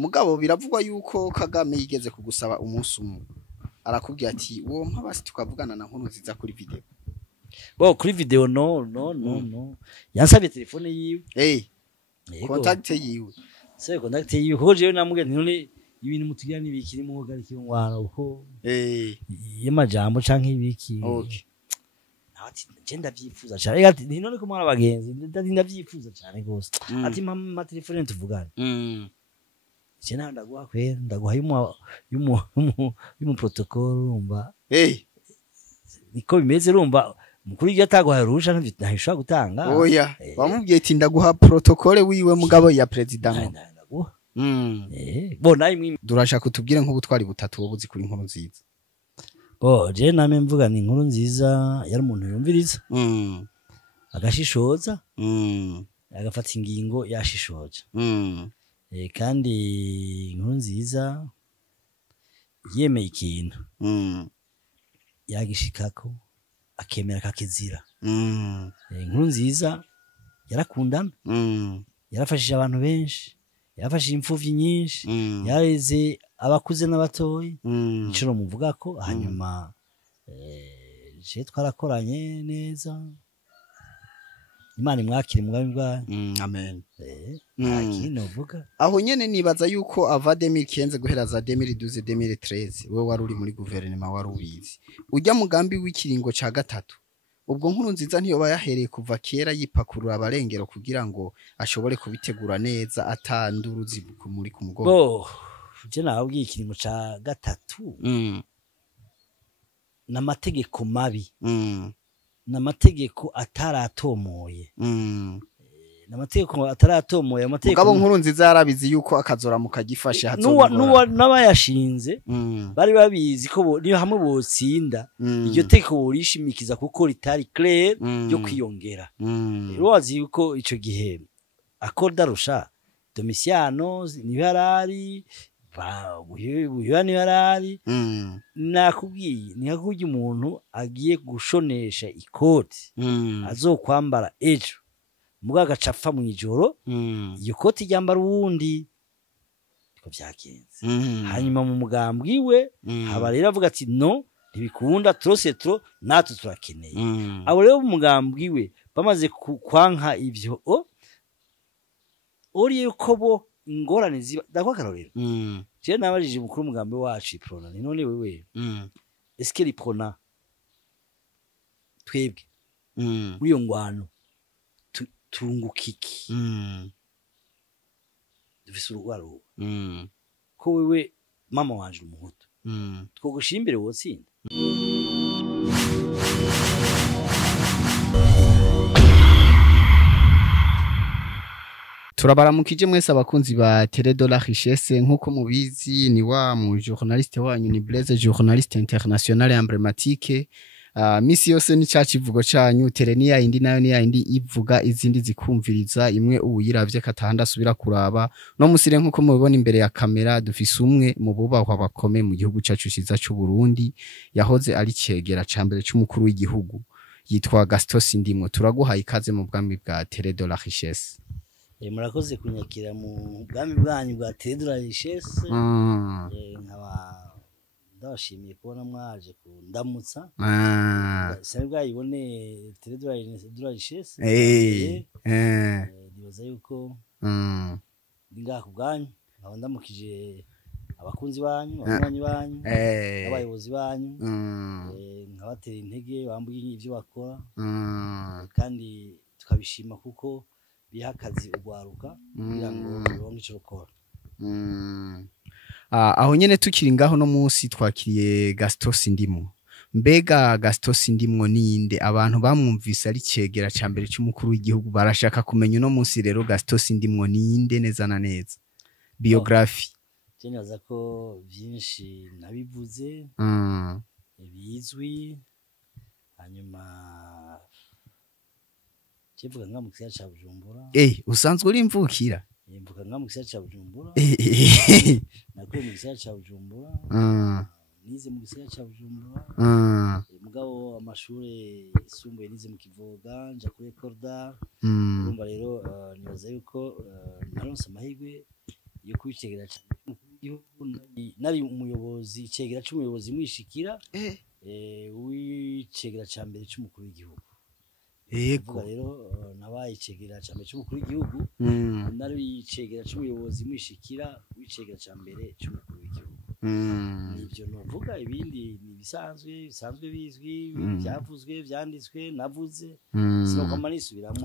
mugabo biravugwa yuko Kagame yigeze kugusaba umunsi umwe arakubwira ati wo mpabasi tukavugana na nkuru nziza kuri video bo kuri video no yansabye telefone yiwe contact yiwe se contact yiwe ko jewe namubwiye none ibintu mutugira nibikiri mu hogari kirungwana uko yemajambo canke ibiki okay ati genda byifuza cyane ati none ko mwana bagenzi ndavyifuza cyane gose ati mama telefone tuvugane Chena ndaguha kwe ndaguha yumu protocol umba niko bimeze rumba mukuru yataguha rusha ntahishwa gutanga oya bamubwiye ati ndaguha protocol wiwe mugabo ya president ndaguha bo nayi durashaka kutubwire nk'ubutwari butatu wobuzi kuri nkuru nziza bo je name mvuga ni nkuru nziza yari umuntu yumviriza agashishoza agafata ingingo yashishoje kandi inkuru nziza yemeye ikintu yagishikako akemera kakizira inkuru nziza yarakundana yarafashije abantu benshi yarafashije imfuvyi nyinshi yareze abakuze n'abatoyi iciro muvuga ko hanyuma je twarakoranye neza Imana imwakire mugambi bwa amen akino vuga aho nyene nibaza yuko ava 2015 guhera za 2012 2013 we wari uri muri guverinoma wari ubizi ujya mugambi w'ikiringo ca gatatu ubwo nkuru nziza ntiyo bayahereye kuva kera yipakurura abarengero kugira ngo ashobore kubitegura neza atanduruzi muri ku mugongo bo je nababwiye ikiringo ca gatatu n'amategeko mabi n'amategeko ataratomoye n'amategeko ataratomoye amategeko mugabo nkuru nziza yarabizi yuko akazora mukagifashe n'abayashinze bari babizi ko niyo hamwe botsinda iryo teko borishimikiza kuko ritari clair ryo kwiyongera rero wazi yuko ico gihe akorda rusha Domiciano niharari buyo niharari nakubwiye nihakujya umuntu agiye gushonesha ikoti azokwambara ejo muga gacapfa mu ijoro iyo koti ryambara uwundi ko byagenze hanyuma mu mugambwi we haba rero avuga ati no ntibikunda trop natwe turakeneye abo rero mu mugambwi we bamaze kwanka ivyo ori yuko bo ingorane ziba dakwa karorero je nabajije mukuru mugambe wacu iprona none wewe eske liprona twebwe muri yo ngwano tungukiki dufise urugwaro ko wewe mama wanje umuhutu twogushimbire wotsinda turabaramukije mwese abakunzi ba Télé de la Richesse nkuko mubizi ni wa mu journaliste wanyu ni Blaise journaliste international emblématique misi yose ni cacivugo canyu Télé ni ya indi nayo ni ya indi ivuga izindi zikumviriza imwe uyiravye katahanda subira kuraba no musire nkuko mubibona imbere ya kamera dufise umwe mu bubahwa bakome mu gihugu cacu ciza cy'u Burundi yahoze ari cegera cambere c'umukuru w'igihugu yitwa Gaston Sindimwo turaguhaye ikaze mu bwami bwa Télé de la Richesse murakoze kunyakira mu bwami bwanyu bwa Télé de la Richesse nkaba ndashimiye kubona mwaje kundamutsa sari bwayibone Télé de la Richesse ndibaza yuko ndinga ku bwanyu aho ndamukije abakunzi banyu abanywanyi banyu abayobozi banyu nkabatera intege bambuye ivyo bakora kandi tukabishima kuko bihakazi ugwaruka kugira ngo uronke ico ukora aho nyene tukiri ngaho no munsi twakiriye Gaston Sindimwo mbega Gaston Sindimwo ninde abantu bamwumvise ari cegera cambere cy'umukuru w'igihugu barashaka kumenya no munsi rero Gaston Sindimwo ninde neza na neza biography cyenaza ko byinshi nabivuze bizwi hanyuma Chivuga nga mu gisagara ca Bujumbura. Usanzwe uri imvukira? Mvuga nga mu gisagara ca Bujumbura. Nakuye mu gisagara ca Bujumbura. Nize mu gisagara ca Bujumbura. Mugabo amashure isumbuye nize mu Kivoga nja kuri Corda. Urumva rero nibaza yuko naronse amahirwe yo kwicegera cyane nari umuyobozi icegera cy'umuyobozi mwishikira w'icegera cya mbere cy'umukuru w'igihugu yego rero nabaye icegera cya mbere cy'umukuru w'igihugu nari icegera cy'umuyobozi mwishikira w'icegera cya mbere cy'umukuru w'igihugu nibyo novuga ibindi ni bisanzwe bizwi byavuzwe byanditswe navuze sinokoma nisubiramo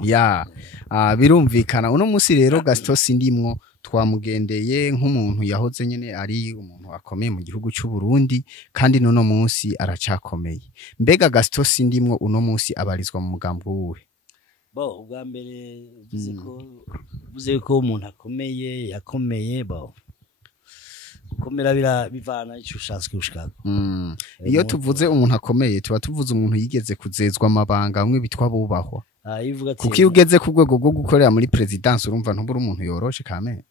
birumvikana uno munsi rero Gaston Sindimwo twamugendeye nk'umuntu yahoze nyene ari umuntu akomeye mu gihugu cy'u Burundi kandi nono munsi aracakomeye mbega Gaston Sindimwo uno munsi abarizwa mu mugambo wuwe ubwa mbere uvuze ko umuntu akomeye yakomeye gukomera bivana icyo ushatswe ushaka iyo tuvuze umuntu akomeye tuba tuvuze umuntu yigeze kuzezwa amabanga bamwe bitwa bubahwa kuko iyo ugeze ku rwego rwo gukorera muri presidence urumva ntubura umuntu yoroshe kamere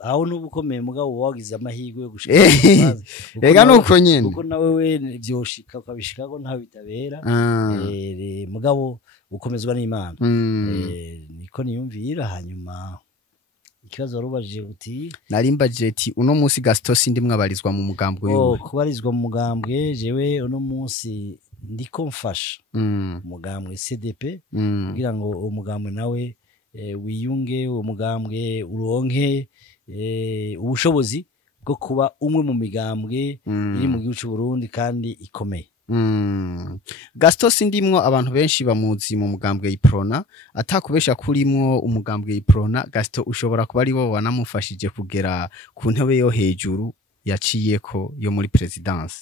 aho n'ubu ukomeye mugabo wagize amahirwe yo gushika rega nuko nyene kuko nawe we byoshika ukabishika ko ntawe bitabera mugabo ukomezwa n'Imana niko niyumvira hanyuma ikibazo warubajije uti narimbaje ati uno munsi Gaston Sindimwo abarizwa mu mugambwe wiwe kubarizwa mu mugambwe jewe uno munsi ndiko mfasha umugambwe CDP kugira ngo umugambwe nawe wiyunge umugambwe uronke ubushobozi bwo kuba umwe mu migambwe iri mu gihugu cy'u Burundi kandi ikomeye Gaston Sindimwo abantu benshi bamuzi mu mugambwe y'Iprona atakubesha kurimwo umugambwe y'Iprona Gaston ushobora kuba ari bo wanamufashije kugera ku ntebe yo hejuru yaciyeko yo muri presidence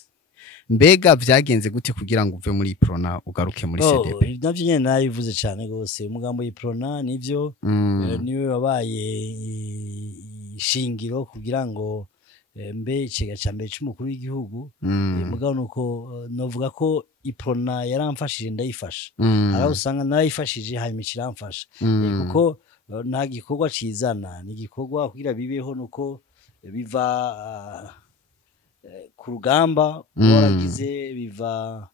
mbega vyagenze gute kugira ngo uve muri Iprona ugaruke muri CDP navyo nyene nayivuze cyane gose umugambo y'Iprona nivyo niwe wabaye ishingiro kugira ngo mbe icega cya mbere cy'umukuru w'igihugu mugabo nuko novuga ko Iprona yaramfashije ndayifasha araho usanga narayifashije hanyuma kiramfasha kuko nta gikorwa cizana ni gikorwa kugira bibeho nuko biva ku rugamba waragize biva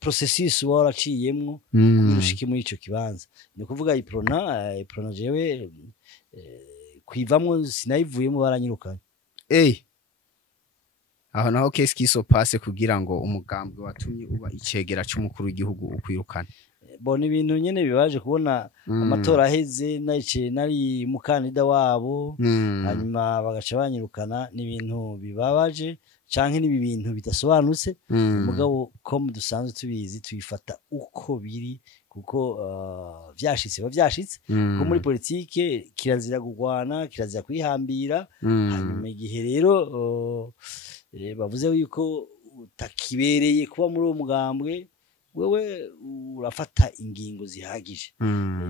processus waraciyemwo kurushika muri ico kibanza ni kuvuga Iprona jewe kwivamwo sinayivuyemo baranyirukanye aho naho qu'est-ce qui se passe kugira ngo umugambwe watumye uba icegera cy'umukuru w'igihugu ukwirukana bona ibintu nyene bibaje kubona amatora aheze nari mukandida wabo hanyuma bagaca banyirukana n'ibintu bibabaje canke nibi bintu bidasobanutse mugabo ko dusanzwe tubizi tuyifata uko biri kuko vyashitse ko muri politike kirazira gugwana kirazira kwihambira hanyuma igihe rero bavuze yuko utakibereye kuba muri uwo mugambwe wewe urafata ingingo zihagije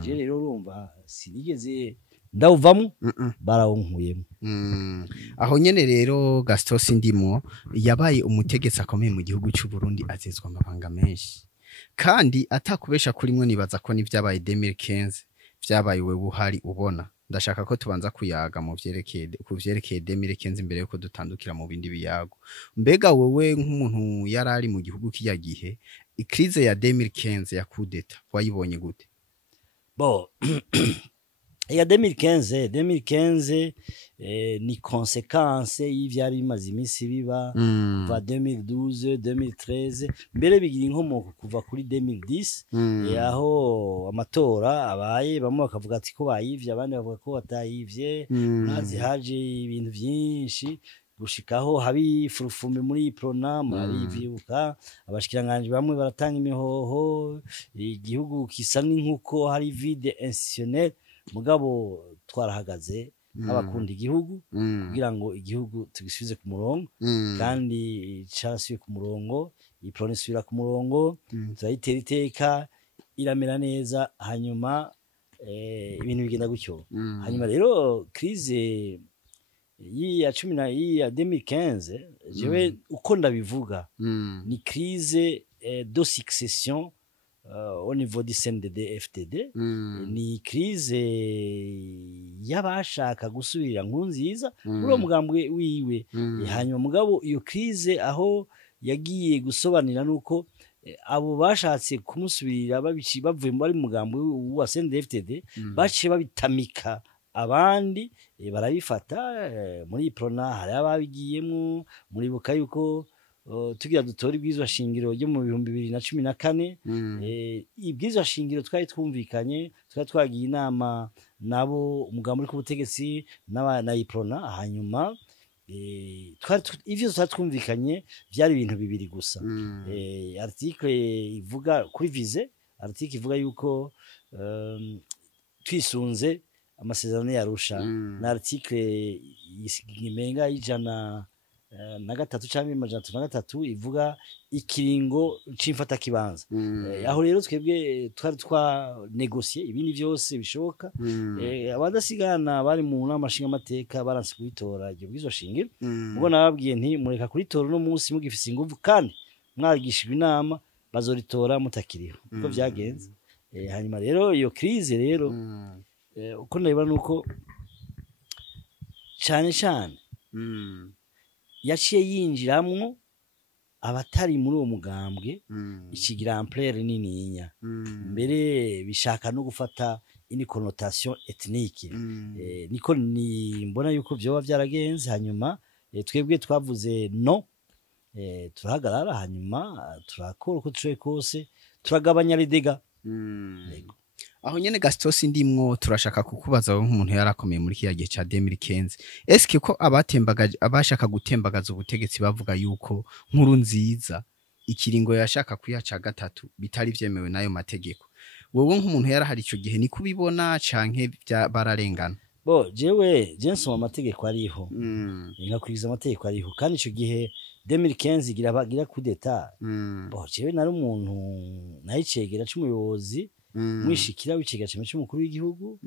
je rero urumva sinigeze ndawuvamo barawunkuyemo aho nyene rero Gaston Sindimwo yabaye umutegetsi akomeye mu gihugu cy'u Burundi azezwa amabanga menshi kandi atakubesha kurimwe nibaza ko nivyabaye 2015 vyabaye we buhari ubona ndashaka ko tubanza kuyaga mu vyerekeye 2015 imbere yuko dutandukira mu bindi biyago mbega wewe nk'umuntu yarari mu gihugu kiya gihe ikrize ya 2015 ya coup d'etat wayibonye gute ya 2015 ni conséquence y'ivyari bimaze iminsi biba va 2012 2013 mbere bigira inkomoko kuva kuri 2010 aho amatora abaye bamwe bakavuga ati ko bayivye abandi bavuga ko batayivye nazi haje ibintu byinshi gushikaho habi furufumbe muri Iprona murabivyuka abashikiranganje bamwe baratanga imihoho igihugu kisa n'inkuko hari vide institutionnel mugabo twarahagaze abakunda igihugu kugira ngo igihugu tugisubize ku murongo kandi cyarasubiye ku murongo Iprona isubira ku murongo turayitera iteka iramera neza hanyuma ibintu bigenda gutyo hanyuma rero crise ya 2015 jewe uko ndabivuga ni crise de succession au niveau du CNDD FDD ni crise yabashaka gusubira Nkurunziza muri uwo mugambwe wiwe hanyuma mugabo iyo crise aho yagiye gusobanira nuko abo bashatse kumusubirira bavuye muri mugambwe wa CNDD FDD baciye babitamika abandi barabifata muri Prona hari ababigiyemo muribuka yuko tugira dutora ibwirizwa shingiro ryo mu 2014 ibwirizwa shingiro twari twumvikanye twari twagiye inama nabo umugambo uri ku butegetsi na Iprona hanyuma ivyo twumvikanye byari ibintu bibiri gusa article ivuga kuri vize article ivuga yuko twisunze amasezerano yarusha na article imenga y'ijana na gatatu cyangwa amajana atatu na gatatu ivuga ikiringo c'imfata kibanza aho rero twebwe twari negotier ibindi byose bishoboka abadasigana bari mu nama nshinga amateka baranse kubitora ibyo bwizo shingiro ubwo nababwiye nti mureka kuritora no munsi mugifise ingufu kandi mwagishijwe inama bazoritora mutakiriho uko byagenze hanyuma rero iyo crise rero uko ndabibona nuko cyane yaciye yinjiramwo abatari muri uwo mugambwe ikigira ampleur nininya mbere bishaka no gufata ini connotation ethnique niko ni mbona yuko byoba byaragenze hanyuma twebwe twavuze no turahagarara hanyuma turakora uko tushoboye kose turagabanya ridega aho nyene Gastos ndimwo turashaka kukubaza nk'umuntu yarakomeye muri kiya gihe ca 2015 eske ko abashaka gutembagaza ubutegetsi bavuga yuko nkuru nziza ikiringo yashaka kuyaca gatatu bitari vyemewe nayo mategeko wowe nk'umuntu yarahari ico gihe ni kubibona canke bararengana jewe nsoma amategeko ariho nkakwiza amategeko ariho kandi ico gihe 2015 gira coup d'etat jewe nari umuntu nayicegera c'umuyobozi mwishikira w'ikiga cyane cy'umukuru w'igihugu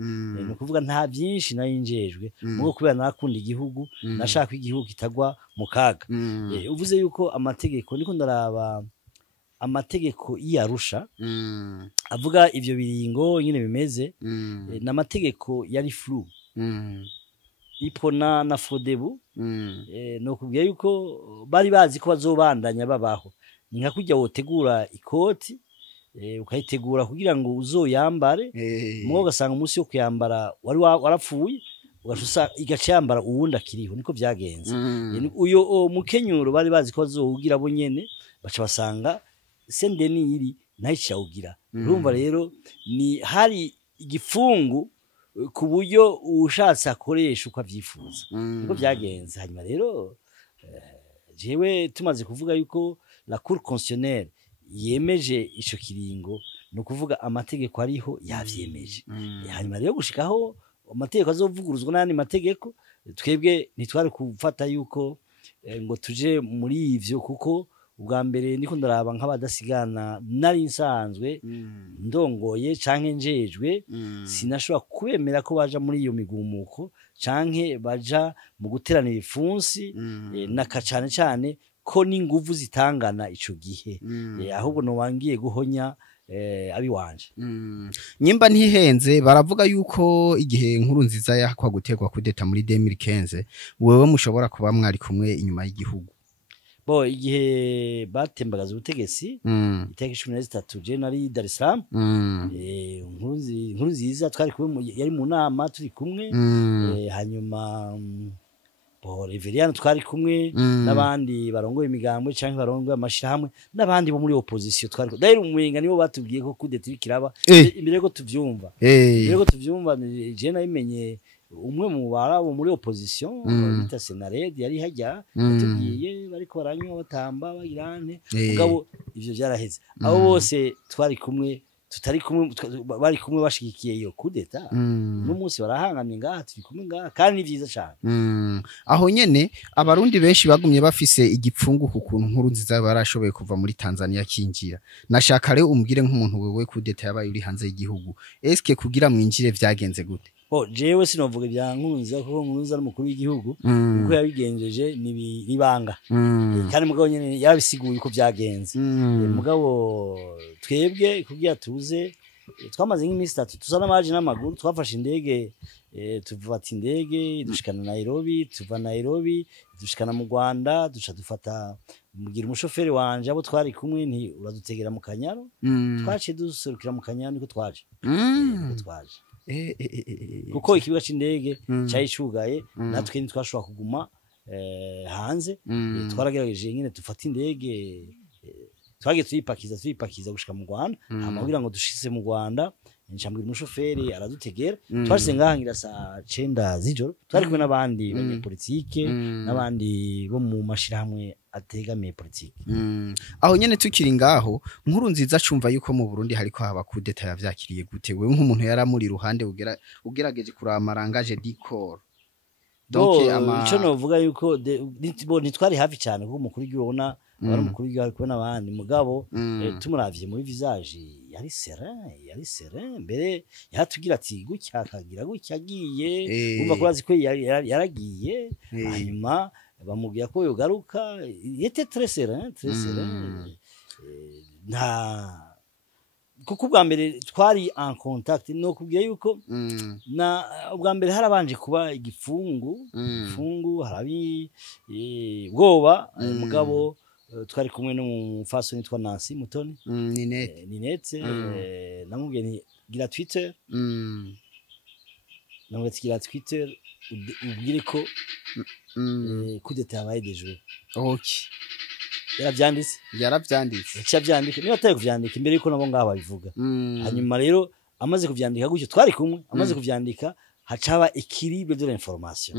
no kuvuga nta byinshi nayinjejwe mugo kubera nakunda igihugu nashaka igihugu kitagwa mu kaga uvuze yuko amategeko niko ndaraba amategeko y'Arusha avuga ivyo biringo nyine bimeze n'amategeko yari flu Iprona na Fodebu no kubwiye yuko bari bazi ko bazobandanya babaho ninka kujya wotegura ikoti ukayitegura kugira ngo uzoyambare mwo gasanga umunsi yo kuyambara wari warapfuye ugashusa igace yambara uwundi akiriho niko byagenze uyo mukenyuro bari bazi ko bazohugira bo nyene baca basanga sendeni iri nayicawugira urumva rero ni hari igifungu ku buryo ushatse akoresha uko avyifuza niko byagenze hanyuma rero jewe tumaze kuvuga yuko la cour constitutionnelle yemeje ico kiringo no kuvuga amategeko ariho yavyemeje hanyuma rero gushikaho amategeko azovuguruzwa n'andi mategeko twebwe ntitwari kufata yuko ngo tuje muri ivyo kuko ubwa mbere niko ndaraba nk'abadasigana nari nsanzwe ndongoye canke njejwe sinashobora kubemera ko baja muri iyo migumuko canke baja mu guterana ibifunsi nakacane cane ko n'inguvu zitangana ico gihe ahubwo no wangiye guhonya abi wanje nyimba ntihenze baravuga yuko igihe inkuru nziza yakwa gutegwa kudeta muri 2015 wewe mushobora kuba mwari kumwe inyuma y'igihugu igihe batembagaza ubutegetsi itariki 13 January Dar es Salaam inkuru nziza twari kumwe yari mu nama turi kumwe hanyuma Reveriano twari kumwe n'abandi barongoye imigambwe canke barongoye amashirahamwe n'abandi bo muri opposition twari dairo umuyenga nibo batubwiye ko kudeta ikiraba imbere ko tuvyumva je nabimenye umwe mu barabo muri opposition bita Senared yari hajya tubwiye bariko baranywa batamba bagirane mugabo ivyo byaraheze abo bose twari kumwe tutari kumwe bari kumwe bashigikiye iyo kudeta n'umunsi barahangamye ngaha turi kumwe ngaha kandi ni vyiza cyane aho nyene abarundi benshi bagumye bafise igipfungu ku kuntu nkuru nziza barashoboye kuva muri Tanzania kinjira nashaka rero umbwire nk'umuntu wewe kudeta yabaye uri hanze y'igihugu eske kugira mwinjire vyagenze gute jewe sinovuga ibya nkunzi kuko nkunzi ari umukuru w'igihugu uko yabigenjeje nibanga kandi mugabo nyene yarabisiguye uko byagenze mugabo twebwe kugira tuze twamaze nk'imisi 3 tuzana amaji n'amaguru twafashe indege tuvata indege dushikana Nairobi tuva Nairobi dushikana mu Rwanda duca dufata mugira umushoferi wanje abo twari kumwe nti uradutegera mu Kanyaro twaciye duserukira mu Kanyaro niko twaje kuko ikibuga c'indege cari cugaye natwe ntitwashobora kuguma hanze twaragerageje nyine dufata indege twagiye tuyipakiza gushika mu Rwanda hama kugira ngo dushitse mu Rwanda ncambwira umushoferi aradutegera twashitse ngahangira saa 9 z'ijoro twari kumwe n'abandi banyepolitike n'abandi bo mu mashirahamwe ategamiye politike aho nyene tukiri ngaho nkuru nziza cumva yuko mu Burundi hariko haba kudeta yavyakiriye gute wewe nk'umuntu yaramuri ruhande ugerageje kuramarangaje dikor donc ico novuga yuko ntitwari hafi cyane kuko umukuru w'ubona wari umukuru w'igihugu kubona abandi mugabo tumuravye muri visage yari serein mbere yatugira ati gutya akagira gutya agiye umva kurazi ko yaragiye hanyuma bamubwira ko yogaruka yete très serein nta kuko ubwa mbere twari en contact no kubwiye yuko na ubwa mbere harabanje kuba igifungu harabi bwoba mugabo twari kumwe no mu faso nitwa Nancy Mutoni Ninette namubwiye ni gira Twitter namubwiye gira Twitter ubwire ko kudeta yabaye dejo okay yaravyanditse cyavyandika niba atari kuvyandika imbere yuko nabo ngaho babivuga hanyuma rero amaze kuvyandika gutyo twari kumwe amaze kuvyandika hacaba équilibre de l'information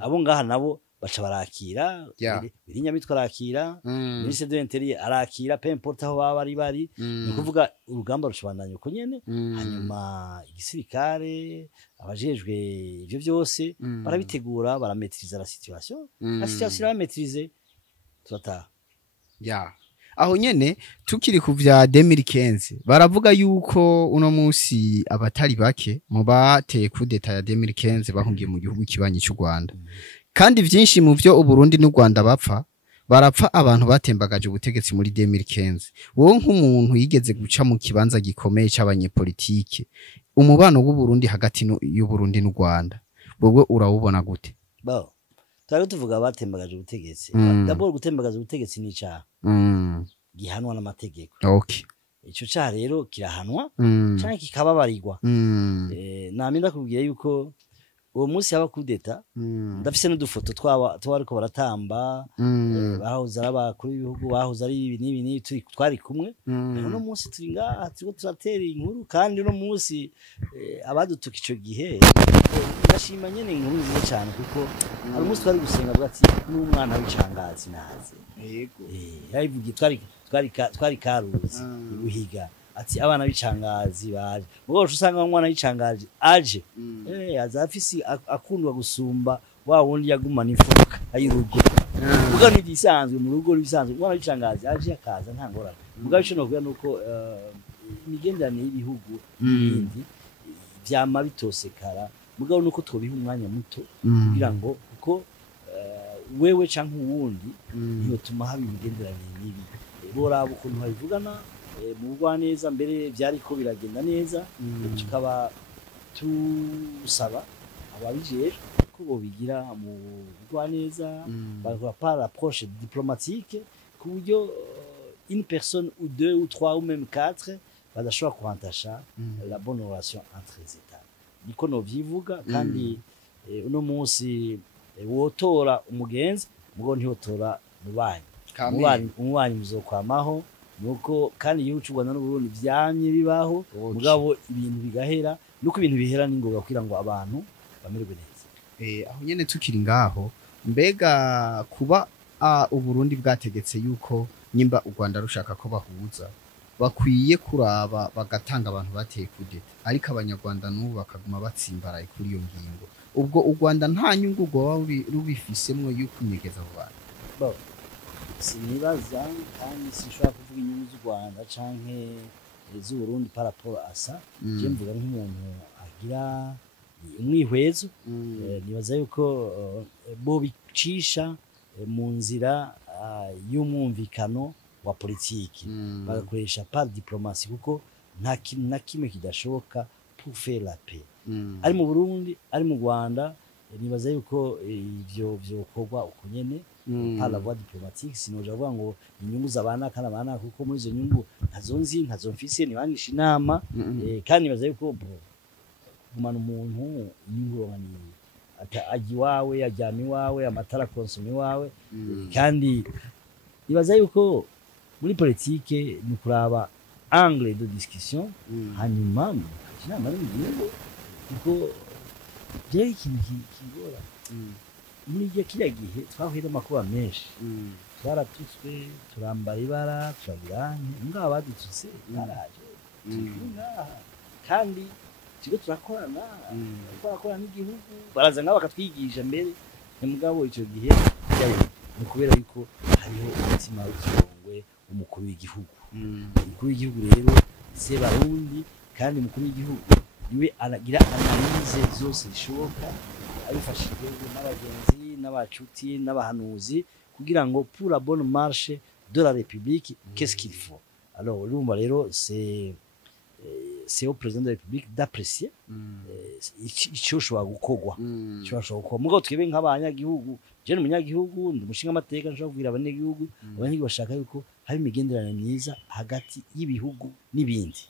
abo ngaha nabo baca barakira birinyamitwa arakira ministre de l'intérieur arakira peu importe aho baba bari ni kuvuga urugamba rushobandanya uko nyene hanyuma igisirikare abajejwe ivyo byose barabitegura barametriza la situation barametrize turataha aho nyene tukiri ku vya 2015 baravuga yuko uno musi abatari bake mu bateye kudeta ya 2015 bahungiye mu gihugu kibanyi cy'u Rwanda kandi vyinshi mu vyo Uburundi n'u Rwanda barapfa abantu batembagaje ubutegetsi muri 2015 wowe nk'umuntu yigeze guca mu kibanza gikomeye c'abanyepolitike umubano w'u Burundi hagati y'u Burundi n'u Rwanda bwo urawubona gute twari tuvuga batembagaje ubutegetsi d'abord gutembagaza ubutegetsi ni icaha gihanwa n'amategeko okay ico caha rero kirahanwa canke kikababarirwa naminda kubwiye yuko uwo munsi yaba kudeta ndafise n'udufoto twariko baratamba bahoza abakuru b'ibihugu bahoza ari ibi n'ibi twari kumwe uno munsi turi ngaha turiko turatera inkuru kandi uno munsi abadutuka ico gihe ndashima nyene inkuru nziza cyane kuko ari umunsi twari gusenga bwati n'umwana w'icangazi naze yego yabivugiye twari karuzi ubuhiga ati abana b'icangazi baje mugo usanga umwana w'icangazi aje azafisi akundwa gusumba wa wundi yagumana ifuka ayurugo muga ni gisanzwe mu rugo bisanzwe umwana w'icangazi aje akaza nta ngorane muga bico no kuya nuko imigendane y'ibihugu n'ibindi vyama bitosekara muga nuko twobiha umwanya muto kugira ngo kuko wewe canke uwundi niyo tuma haba imigenderanire nibi boraba ukuntu babivugana mu Rwaneza mbere byari ko biragenda neza tukaba tusaba ababijejwe ko bobigira mu Rwaneza bakora par approche diplomatique ku buryo une personne ou deux ou trois ou même quatre badashobora kuhantasha la bonne relation entre les états niko no vyivuga kandi uno munsi wotora umugenzi mugo ntiwotora mubanyi muzokwamaho nuko kandi igihugu cy'u Rwanda n'Uburundi byamye bibaho mugabo ibintu bigahera nuko ibintu bihera n'ingoga kugira ngo abantu bamererwe neza aho nyene tukiri ngaho mbega kuba Uburundi bwategetse yuko nyimba u Rwanda rushaka ko bahuza bakwiye kuraba bagatanga abantu bateye kudeta ariko abanyarwanda n'ubu bakaguma batsimbaraye kuri iyo ngingo ubwo u Rwanda nta nyungu go rubifisemwe yuko nyegeza abo bantu sinibaza kandi sinshobora kuvuga inyungu z'u Rwanda canke z'u Burundi par rapport asa je mvuga nk'umuntu agira umwihwezo nibaza yuko bo bicisha mu nzira y'umwumvikano wa politiki bagakoresha par diplomatie kuko nta kintu na kimwe kidashoboka pour faire la paix ari mu Burundi ari mu Rwanda nibaza yuko ivyo vyokorwa uko nyene par la voie diplomatique sinoje avuga ngo inyungu zabana kana bana kuko muri izo nyungu ntazonzi ntazomfise nibangisha inama kandi nibaza yuko kugumana umuntu y'ingorane ajya iwawe ajyana iwawe amatara konsoma iwawe kandi ibaza yuko muri politike ni kuraba angle de discussion hanyuma inama y'ingingo kuko byari ikintu kigora muri kiriya gihe twahuye n'amakuba menshi twaratutswe turambara ibara turabiranye ngaba badututse baraje kandi tigo turakorana n'igihugu baraza ngaba bakatwigisha mbere mugabo icyo gihe ni kubera yuko hariho umutima w'ikirongwe umukuru w'igihugu umukuru w'igihugu rero se barundi kandi umukuru w'igihugu niwe aragira analyse zose zishoboka abifashijwe n'abagenzi n'abacuti n'abahanuzi kugira ngo pour la bonne marche de la République qu'est-ce qu'il faut alors urumva rero c'est au président de la République d'apprécier icyo ushobora gukorwa mugabo twebwe nk'abanyagihugu je n'umunyagihugu ndi umushinga amateka nshobora kubwira abanyagihugu abanyagihugu bashaka yuko hari imigenderanire myiza hagati y'ibihugu n'ibindi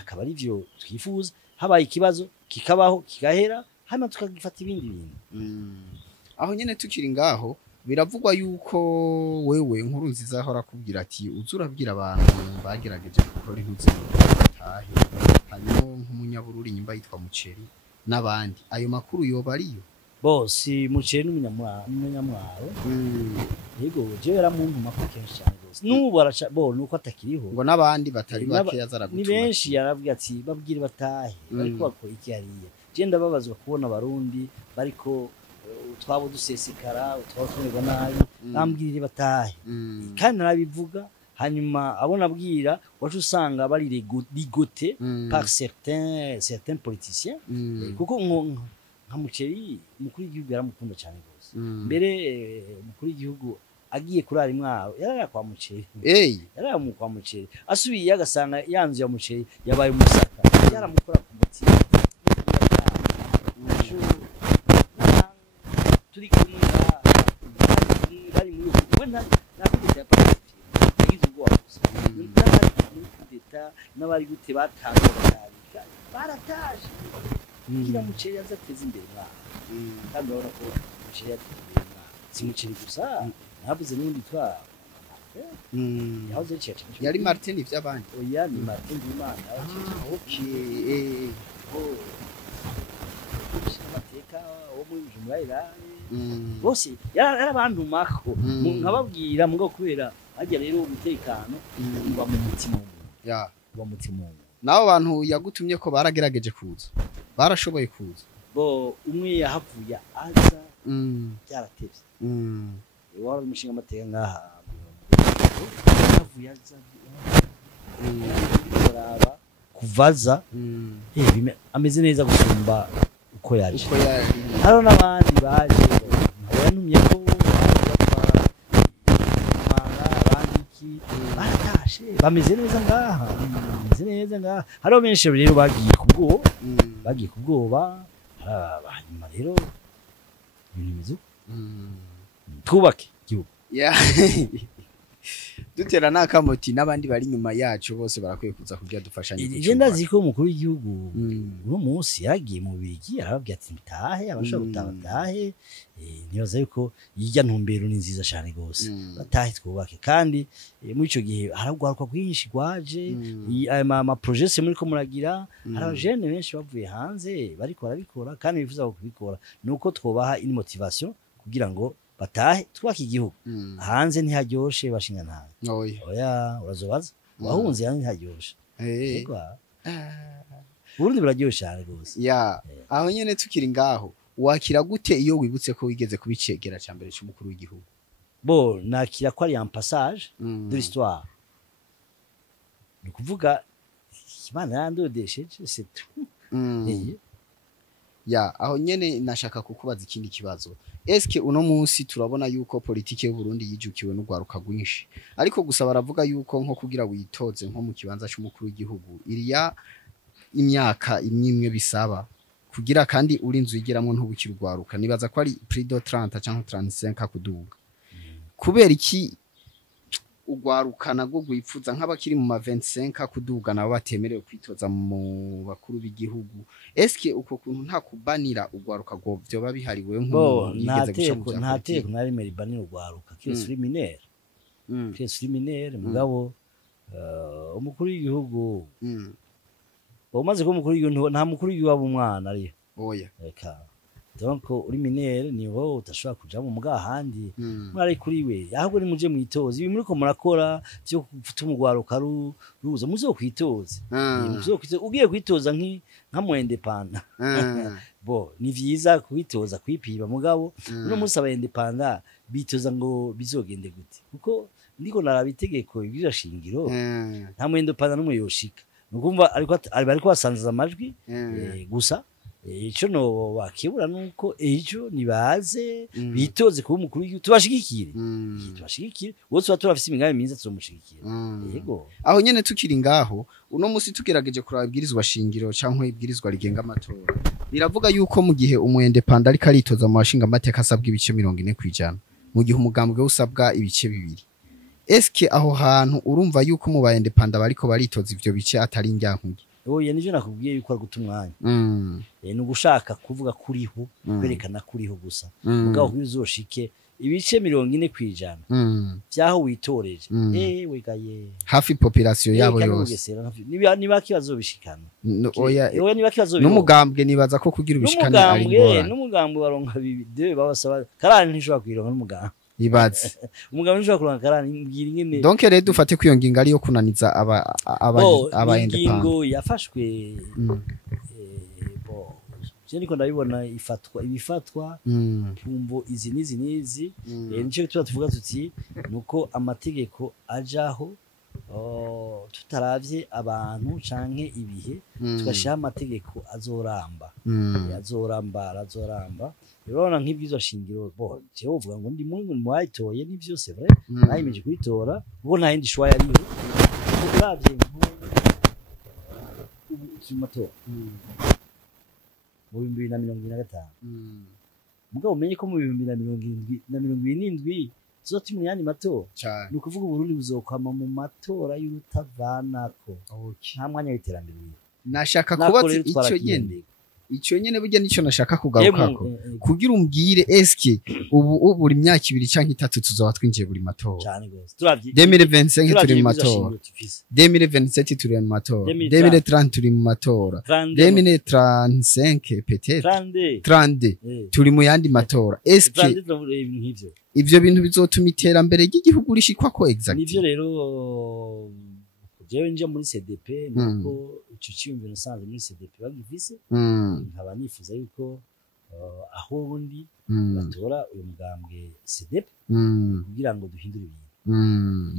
akaba ari byo twifuza habaye ikibazo kikabaho kigahera hanyuma tukagifata ibindi bintu aho nyene tukiri ngaho biravugwa yuko wewe nkuru nziza ahora kubwira ati uzurabwira abantu bagerageje gukora intuzi batahe hanyuma nk'umunyabururi nyimba yitwa Muceri n'abandi ayo makuru yoba ariyo bose Muceri n'umunyamwaro yego je yaramumva makuru kenshi cyane gose n'ubu araca nuko atakiriho ngo n'abandi batari bake yazaragutuma ni benshi yarabwiye ati babwire batahe bariko bakora iki hariya je ndababazwa kubona abarundi bariko twabo dusesekara twabo tumerwa nabi bambwirire batahe kandi narabivuga hanyuma abona abwira wacu usanga bari ligoté par certains politiciens kuko nka Muceri umukuru w'igihugu yaramukunda cyane gose mbere umukuru w'igihugu agiye kurara imwaro yarara kwa Muceri yarara mu kwa Muceri asubiye agasanga yanzu ya Muceri yabaye umusaka yaramukora ku mutima turi kumwe bari muri ubu nakugeze ya politiki yagize ubwoba gusa muri kudeta n'abari gute batanze barataje kugira Muceri aza ateze imbere mwaka kandi urabona ko Muceri yateze imbere mwaka si Muceri gusa nabuze n'undi twa yahoze yari Martin ivy'abandi oya ni Martin Imana okay amateka wo muri Jumlaira bose yarabandumako nkababwira mugo kubera ajya rero umutekano uba mu mutima uba mutima naho abantu yagutumye ko baragerageje kuza barashoboye kuza bo umwe yahavuye aza byaratevye wari umushinga amateka ngaha yahavuye aza baraba kuvaza ameze neza gusumba uko yaje haro n'abandi baje yantumye ko batashe bameze neza ngaha haro benshi rero bagiye kubwoba hanyuma rero ibintu twubake igihugu dutera nakamoti n'abandi bari nyuma yacu bose barakwiye kuza kugira dufashanye igenda ziko umukuru w'igihugu uno munsi yagiye mu bigi arababwiye ati mitahe abashaka gutahe nibaza yuko yijya ntumbero ni nziza cyane gose batahe twubake kandi muri ico gihe haragwaruka kwinshi gwaje ama projets muri ko muragira hari abajene benshi bavuye hanze bariko barabikora kandi bifuza kubikora nuko twobaha in motivation kugira ngo batahe twubake igihugu hanze ntiharyoshe bashinga ntawe oya urazobaza wahunze hanze ntiharyoshe yego Burundi buraryoshe cyane gose aho nyene tukiri ngaho wakira gute iyo wibutse ko wigeze kubicegera cyambere cy'umukuru w'igihugu bo nakira ko ari un passage de l'histoire ni kuvuga Imana yandodesheje c'est tout aho nyene nashaka kukubaza ikindi kibazo eske uno munsi turabona yuko politike y'u Burundi yijukiwe n'ugwaruka gwinshi ariko gusa baravuga yuko nko kugira witoze nko mu kibanza cy'umukuru w'igihugu iriya imyaka imwe bisaba kugira kandi uri nzu yigeramo ntubukira ugwaruka nibaza ko ari prix de 30 cyangwa 35 kuduga kubera iki ugwarukana rwo gwipfuza nk'abakiri mu ma 25 kuduga nabo batemerewe kwitoza mu bakuru b'igihugu eske uko kuntu nta kubanira ugwaruka go byo babihariwe nk'umuntu yigeze guca mu nta teko nari meribanira ugwaruka kirese uri minere kirese uri minere mugabo umukuru w'igihugu umaze ko umukuru w'igihugu nta mukuru w'igihugu waba umwana ari oya reka donc uri minere niho utashobora kuja mu mugahandi mwari kuri we ahubwo ni muje mwitoza ibi muri ko murakora byo gufata umugwaruka ruza muzokwitoza muzokwitoza ugiye kwitoza nka mu independent bo ni vyiza kwitoza kwipiba mugabo uno munsi aba independent bitoza ngo bizogende gute kuko ndiko naraba itegeko ibyo shingiro nta mu independent n'umwe yoshika nukumva ariko basanzaza amajwi gusa ico no bakibura nuko ejo nibaze bitoze kuba umukuru w'igihugu tubashigikire wose turafise imigambi myiza tuzomushigikira yego aho nyene tukiri ngaho uno musi tugerageje kuraba ibwirizwa shingiro canke ibwirizwa rigenga amatora biravuga yuko mu gihe umwendepanda ariko aritoza mu bashinga amateka asabwa ibice 40% mu gihe umugambwe usabwa ibice 2 eske aho hantu urumva yuko mu bayendepanda bariko baritoza ivyo bice atari njyankuye oya nivyo nakubwiye yuko ari gutumwanya ni ugushaka kuvuga kuriho kwerekana kuriho gusa mugabo kubizoshike ibice 40% vyaho witoreje wegaye hafi population yabo yose niba kibazo bishikana oya niba kibazo n'umugambwe nibaza ko kugira ubishikane ari ngora n'umugambwe baronka bibide babasaba karani ntishobora kwironka n'umugambwe ibaze umugabo nishobora kuronka karani mbwira ingene donc rero dufate kwiyonginga ari yo kunaniza aba ingingo yafashwe niko ndabibona ibifatwa kumvo izi nizi nico tuvuga tuti nuko amategeko ajaho tutaravye abantu canke ibihe tugashira amategeko azoramba urabona nk'ibyizo shingiro bo cyo uvuga ngo ndi mu mwayitoye ni byose vrai nayimeje kwitora ubwo nta yindi shwa yariho uravye ubu mu 2025 mugabo umenye ko mu 2027 zoti mu yandi matora ni ukuvuga Burundi buzokwama mu matora y'urutavanako nta mwanya w'iterambere nashaka kubaza icyo nyene burya nico nashaka kugarukako kugira umbwire eske ubu buri myaka 2 canke 3 tuzoba twinjiye buri matora cyane gose turavye 2025 turi mu matora 2027 turi mu matora 2030 turi mu matora 2035 peut-être 32 turi mu yandi matora eske ivyo bintu bizotuma iterambere ry'igihugu rishikwa ko exact nivyo rero jewe nje muri CDP nuko ico cyumviro nasanze muri CDP bagivise nkaba nifuza yuko aho undi batora uyu mugambwe CDP kugira ngo duhindure ibintu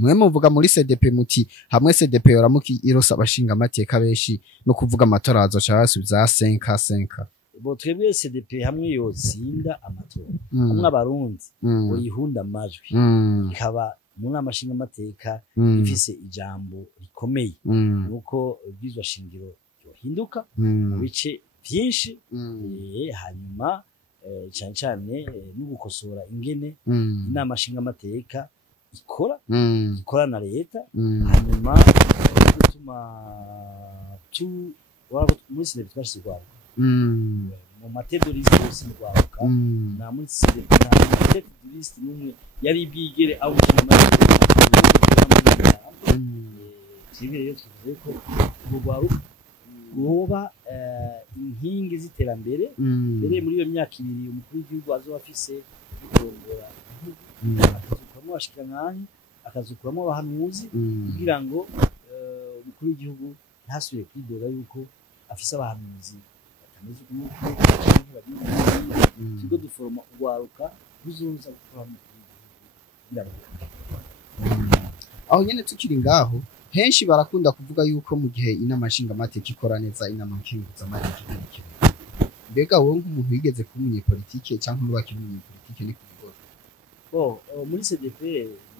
mwe muvuga muri CDP muti hamwe CDP yoramuki irosa abashinga amateka benshi no kuvuga amatora azoca basubiza 5 bo twebwe CDP hamwe yotsinda amatora hamwe abarundi bo yihunda amajwi ikaba muna mashinga amateka ifise ijambo rikomeye nuko bizwa shingiro yohinduka mu bice byinshi hanyuma cyane no gukosora ingene inama shinga amateka ikora na leta hanyuma gutuma muri CDP twashizwa mu matedorizi yose rwaruka na muri CDP na matedorizi n'umwe yari bwigere aho cyuma rero tuvuze ko rwaruka goba inkingi ziterambere mbere muri iyo myaka 2 umukuru w'igihugu azoba afise kurongora akazukuramo abashikiranganje akazukuramo abahanuzi kugira ngo umukuru w'igihugu ntasubire kwidoga yuko afise abahanuzi batameze kumukuru tugo duforma urwaruka ruzoza gukora aho nyene tukiri ngaho henshi barakunda kuvuga yuko mu gihe inama nshinga amateka ikora neza inama nkenguza amateka mbega wowe nk'umuntu wigeze kuba umunyepolitike cyangwa n'ubakiri umunyepolitike ni kuvuga muri CDP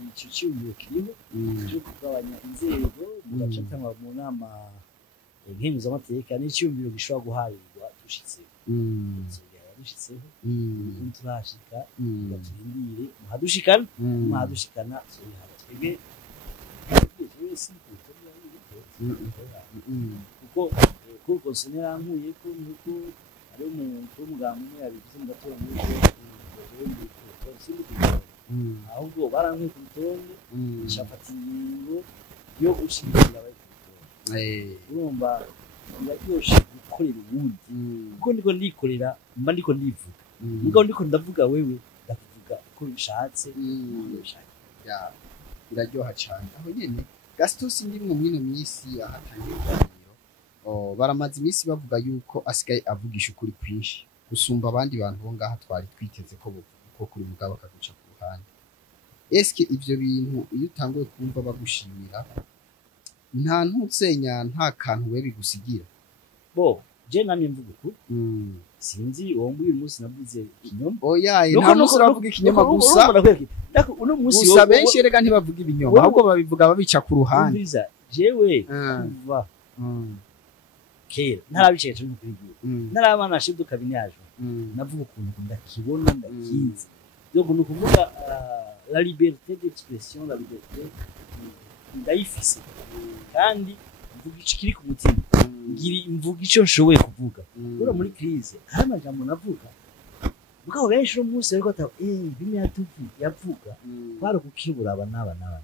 ico cyumviro kiriho cyo kugabanya inzego mugacatanga mu nama nkenguza amateka n'icyumviro gishobora guharirwa dushitseho dushitseho turashika turindire muhadushikana twebwe kuko kuko sinarankuye ko nuko ari umuntu w'umuganga yabivuze mu gatora muri ahubwo barankuye ku rutonde nshafata ingingo yo ushingirira urumva ndaryoshe gukorera ubundi kuko ndiko ndikorera mba ndiko ndivuga mugabo ndiko ndavuga wewe ndakuvuga ko bishatse biraryoha cyane aho nyene Gaston ndi mu mwino misi ahatangiye kuganiro baramaze imisi bavuga yuko asigaye avugisha ukuri kwinshi gusumba abandi bantu bo ngaha twari twiteze ko kuri mugabo akaguca ku ruhande eske ivyo bintu iyo utanguye kumva bagushimira nta ntutsenya nta kantu we bigusigira bo je namye mvuga uko sinzi uwo uyu munsi navuze ikinyoma oya nta munsi bavuga ikinyoma gusa uno munsi gusa benshi rega ntibavuga ibinyoma ahubwo babivuga babica ku ruhande jewe kuva kera ntarabicece no kurigiye narabana shiduka binyaje navuga ukuntu ndakibona ndakizi yo kuvuga la liberté d'expression la liberté ndayifise kandi mvuga ikiri ku mutima mvuga icyo nshoboye kuvuga ura muri crise hari amajambo navuga mugabo benshi no munsi ariko ata bimwe yavuga kwari kukibura abana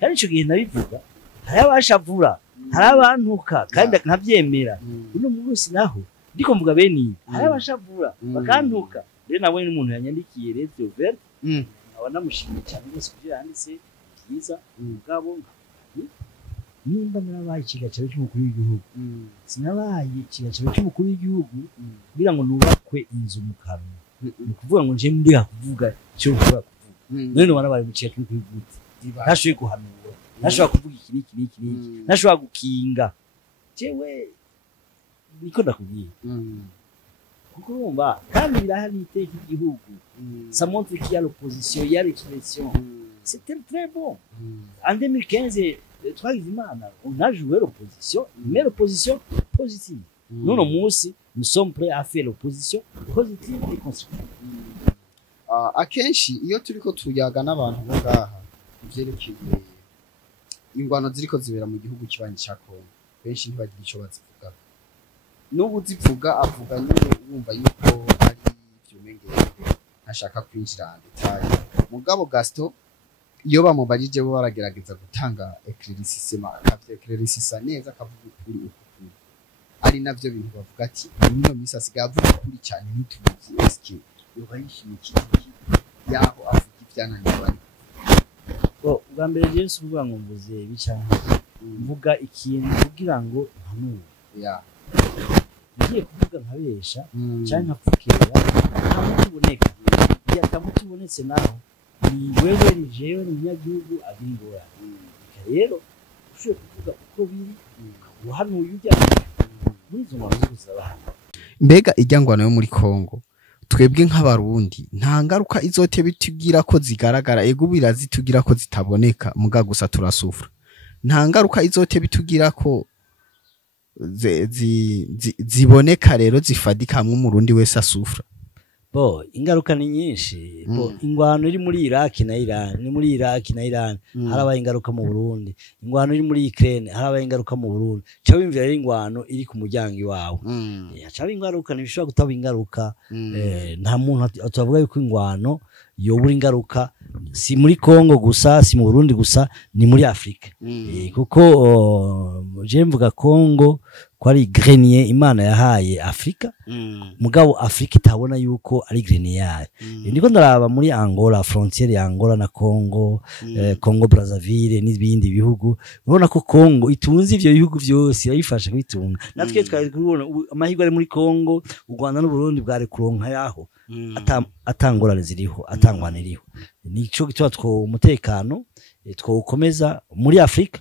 kandi ico gihe nabivuga hari abashavura hari abantuka kandi nkabyemera uno munsi naho ndiko mvuga beni hari abashavura bakantuka rero nawe n'umuntu yanyandikiye Radio Vert abana mushimye cyane rwose kugira handitse byiza mugabo nimba narabaye ikigaciro cy'umukuru w'igihugu sinabaye ikigaciro cy'umukuru w'igihugu kugira ngo nubakwe inzu mu kanwa ni kuvuga ngo nje ndi kuvuga cyo kuvuga none warabaye muciye kuri kwivuga nashoboye guhanura nashobora kuvuga iki nashobora gukinga jewe niko ndakubwiye kuko urumva kandi birahari iteka igihugu ça montre qu'il y a l'opposition il y a l'expression c'était très bon en 2015 on a joué l'opposition, mais l'opposition positive. Nous, nous sommes prêts à faire l'opposition positive et constructive. Akenshi iyo turiko tuyaga n'abantu bo ngaha ivyerekeye ingwano ziriko zibera mu gihugu kibanyi ca Kongo benshi ntibagira ico bazivuga n'ubu zivuga avuga nyine wumva yuko ari ivyo mengere ntashaka kwinjira detail mugabo Gaston iyo bamubajije bo baragerageza gutanga eclaircissement neza akavuga ukuri ari navyo bintu bavuga ati niyo misi asigaye avuga ukuri cyane ntituzi eske yoba yishimikiye yaho avuga ivyananiwe ubwa mbere Yesu uvuga ngo mvuze bicana mvuga ikintu kugira ngo ntanure ngiye kuvuga nkabesha cyane nkapfukira nta muti uboneka iyo atamuti ubonetse naho ni wewe ni jewe ni munyagihugu abingora rero ushoboye kuvuga uko biri uhanuye ujya muri izo ngwano z'abantu mbega ijyangwana yo muri Kongo twebwe nk'abarundi nta ngaruka izote bitugira ko zigaragara ego birazitugira ko zitaboneka muga gusa turasufura nta ngaruka izote bitugira ko ziboneka rero zifadika hamwe umurundi wese asufura bo ingaruka ni nyinshi bo ingwano iri muri Iraq na Iran ni muri Iraq na Iran harabaye ingaruka mu Burundi ingwano iri muri Ukraine harabaye ingaruka mu Burundi cyo bimvira ari ingwano iri ku muryango iwawe yacabe ingaruka nibishobora gutaba ingaruka nta muntu atavuga yuko ingwano yobura ingaruka si muri Kongo gusa si mu Burundi gusa ni muri Afrika kuko je mvuga Kongo kwari grenier Imana yahaye Afrika mugabo Afrika itabona yuko ari grenier yayo ndiko ndaraba muri Angola frontiere ya Angola na Kongo Congo Brazzaville n'ibindi bihugu urabona ko Kongo itunze ivyo bihugu byose yayifasha kwitunga natwe twari kubona amahirwe ari muri Kongo u Rwanda n'u Burundi bwari kuronka yaho atangorane ziriho atangwana iriho nico gitwa two umutekano twokomeza muri Afrika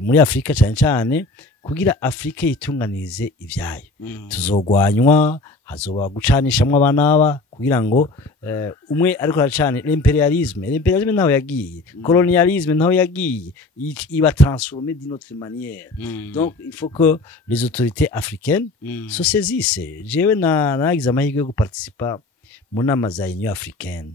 muri Afrika cyane cyane kugira Afrika yitunganize ivyayo tuzogwanywa hazoba gucanishamwe abanaba kugira ngo umwe ariko aracane l'impérialisme naho yagiye colonialisme naho yagiye iba transformer d'une autre manière donc il faut que les autorités africaines se saisissent jewe nagize amahirwe yo guparticipa mu nama za Union africaine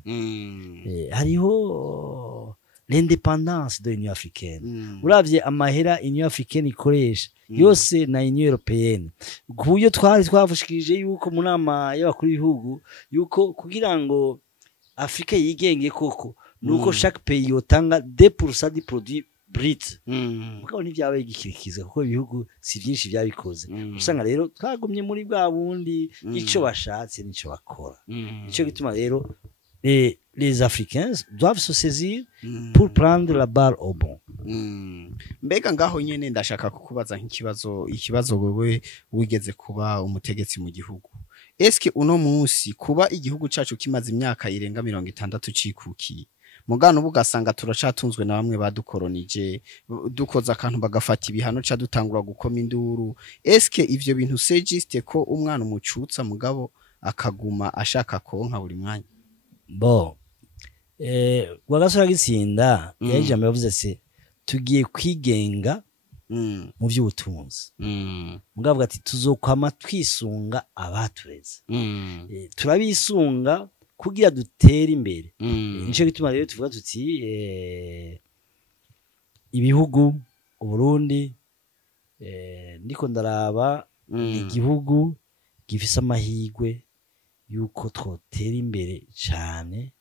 hariho l'indépendance de l'Union africaine uravye amahera Union africaine ikoresha yose na Union européenne kuburyo twavushikirije yuko mu nama y'abakuru b'ibihugu yuko kugira ngo Afrika yigenge koko nuko chaque pays yotanga 2% du produit brut mugabo ntivyabaye igikirikiza kuko ibihugu si vyinshi vyabikoze usanga rero twagumye muri bwa bundi ico bashatse nico bakora ico gituma rero les Africains doivent se saisir pour prendre la balle au bon. Mbega ngaho nyene ndashaka kukubaza ikibazo wewe wigeze kuba umutegetsi mu gihugu. Eske uno munsi kuba igihugu cacu kimaze imyaka irenga 60 cikukiye. Mugano bugasanga turacatunzwe na bamwe badukoronije dukoza akantu bagafata ibihano ca dutangura gukoma induru. Eske ivyo bintu c'est juste ko umwana umucutsa mugabo akaguma ashaka konka buri mwanya. Bon Rwagasore gitsinda yajambo yavuze se tugiye kwigenga mu by'ubutunzi mugavuga ati tuzokwama twisunga abatureze turabisunga kugira dutere imbere nico gituma rero tuvuga tuti ibihugu Burundi ndiko ndaraba igihugu gifise amahigwe yuko twotera imbere cyane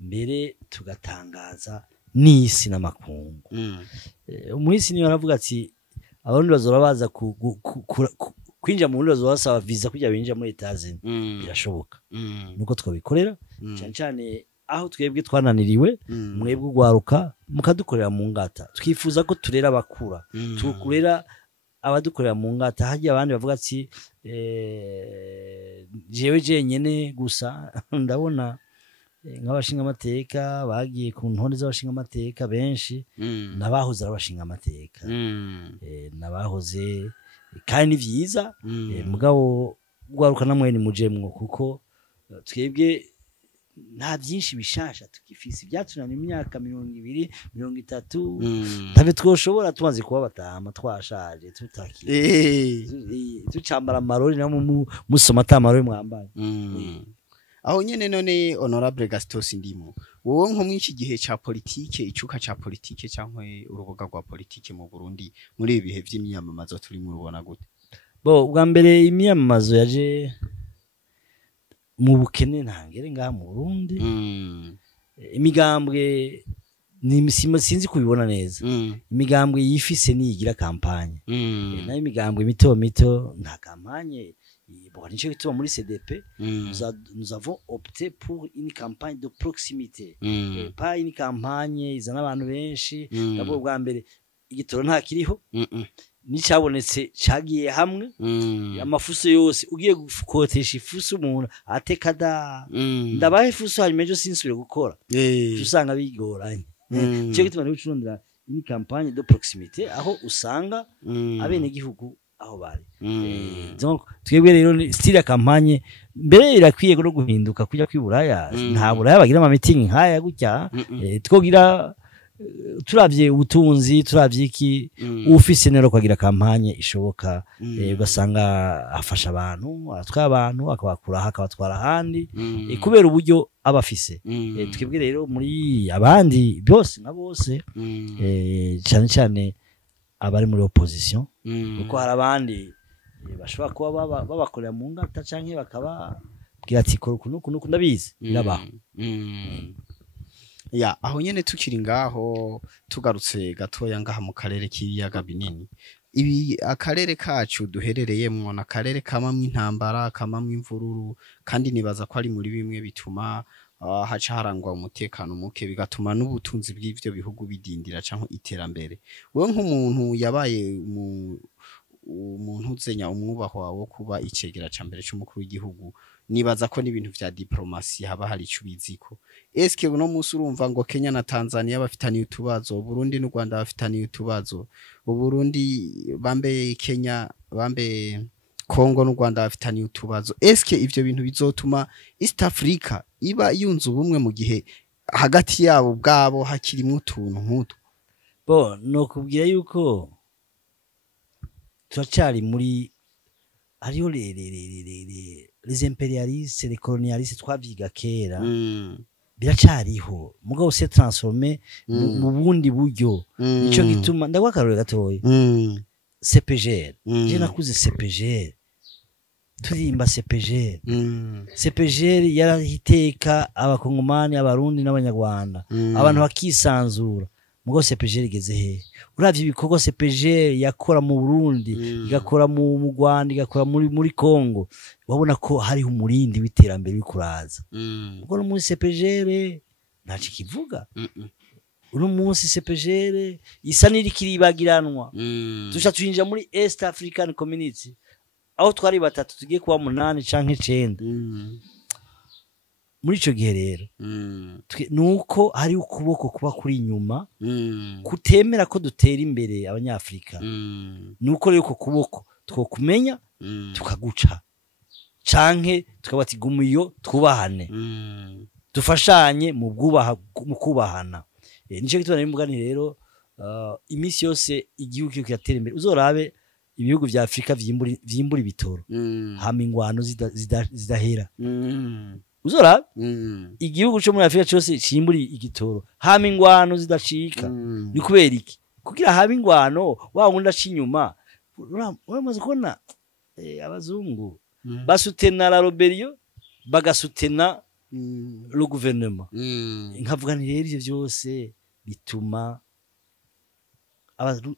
mbere tugatangaza n'isi n'amakungu umuhisi niyo aravuga ati abarundi bazora baza kwinjira mu Burundi bazosaba visa kujya binjira muri Etazi birashoboka nuko twabikorera cyane cyane aho twebwe twananiriwe mwebwe ugwaruka mukadukorera mu ngata twifuza ko turera abakura tukurera abadukorera mu ngata hagiye abandi bavuga ati jewe jenyene gusa ndabona nk'abashinga amateka bagiye ku ntonde z'abashinga amateka benshi nabahoze arabashinga amateka nabahoze kandi vyiza mugabo gwaruka namwe ni mujemwo kuko twebwe nta byinshi bishasha tukifise byatunana imyaka 20 30 ntabe twoshobora tumaze kuba batama twashaje tutakiri tucambara amarori namwe musoma tamarori mwambaye aho nyene none honorable Gastos Ndimo wowe nko mw'iki gihe ca politike icuka ca politike cankwe urubuga rwa politike mu Burundi muri ibihe vy'imyamamazo turi mu rubona gute bo bwa mbere imyamamazo yaje mu bukene ntangere ngaha mu Burundi imigambwe ni sinzi kubibona neza imigambwe yifise niyigira campagne nayo imigambwe mito nta campagne bon nico gituma muri CDP nous avons opté pour une campagne de proximité pas une campagne izana abantu benshi nabo bwa mbere igitoro nta kiriho nicabonetse cagiye hamwe amafuso yose ugiye gukotesha ifuso umuntu atekada ndabahe ifuso hanyuma ejo sinsubire gukora usanga bigoranye cyo gituma rero ucurondera une campagne de proximité aho usanga abene gihugu aho bari donc twebwe rero style ya campagne mbere irakwiye no guhinduka kujya kwiburaya nta buraya bagira ama meeting nkaya gutya twogira turavye ubutunzi turavye iki ufise nero kwagira campagne ishoboka ugasanga afasha abantu atwara abantu akabakura akabatwara handi kubera uburyo abafise twebwe rero muri abandi byose na bose cyane cyane abari muri opposition uko hari abandi bashobora kuba babakorera mu ngata canke bakaba bwira ati kunuku ndabizi birabaho ya aho nyene tukiri ngaho tugarutse gatoya ngaha mu karere k'ibiyaga binini ibi akarere kacu duherereyemwo na karere kamamwe intambara kamamwe imvururu kandi nibaza ko ari muri bimwe bituma haca harangwa umutekano muke bigatuma n'ubutunzi bw'ivyo bihugu bidindira canke iterambere wewe nk'umuntu yabaye umuntu uzenya umwubaho wawo kuba icegera ca mbere c'umukuru w'igihugu nibaza ko n'ibintu vya diplomasi haba hari icubiziko eske uno musi urumva ngo Kenya na Tanzania bafitaniye utubazo Burundi n'u Rwanda bafitaniye utubazo Burundi bambe Kenya bambe Kongo n'u Rwanda bafitaniye utubazo eske ivyo bintu bizotuma East Africa iba yunze ubumwe mu gihe hagati yabo bwabo hakirimwe utuntu nk'utu bo no kubwira yuko turacari muri ariyo les impérialistes les colonialistes twavyiga kera biracariho mugabo se transformer mu bundi buryo nico gituma ndagwa karore gatoyi CPGL je nakuze CPGL turimba CPGL CPGL yarahiteka abakongomani abarundi n'abanyarwanda abantu bakisanzura mugo CPGL igeze he uravye ibikorwa CPGL yakora mu Burundi igakora mu Rwanda igakora muri Kongo wabona ko hari umurindi w'iterambere bikuraza mugo no muri CPGL ntaci kivuga uno munsi CPGL isa n'irikiribagiranwa tusha twinjira muri East African Community aho twari batatu tugiye kuba 8 canke 9 muri ico gihe rero nuko hari ukuboko kuba kuri inyuma kutemera ko dutera imbere abanyafrika nuko rero uko kuboko twokumenya tukaguca canke tukabati gumuyo twubahane dufashanye mu kubahana nico gituma n'imbuganire rero imisi yose igihugu cyo kiratera imbere uzorabe ibihugu vya Afrika vyimbura ibitoro hama ingwano zidahera uzora igihugu cyo muri Afrika cyose cimbura igitoro hama ingwano zidacika ni kubera iki kugira haba ingwano wa wundi acinyuma uramaze kubona abazungu basutena la rebellion bagasutena le gouvernement nkavuga ni rero ivyo byose bituma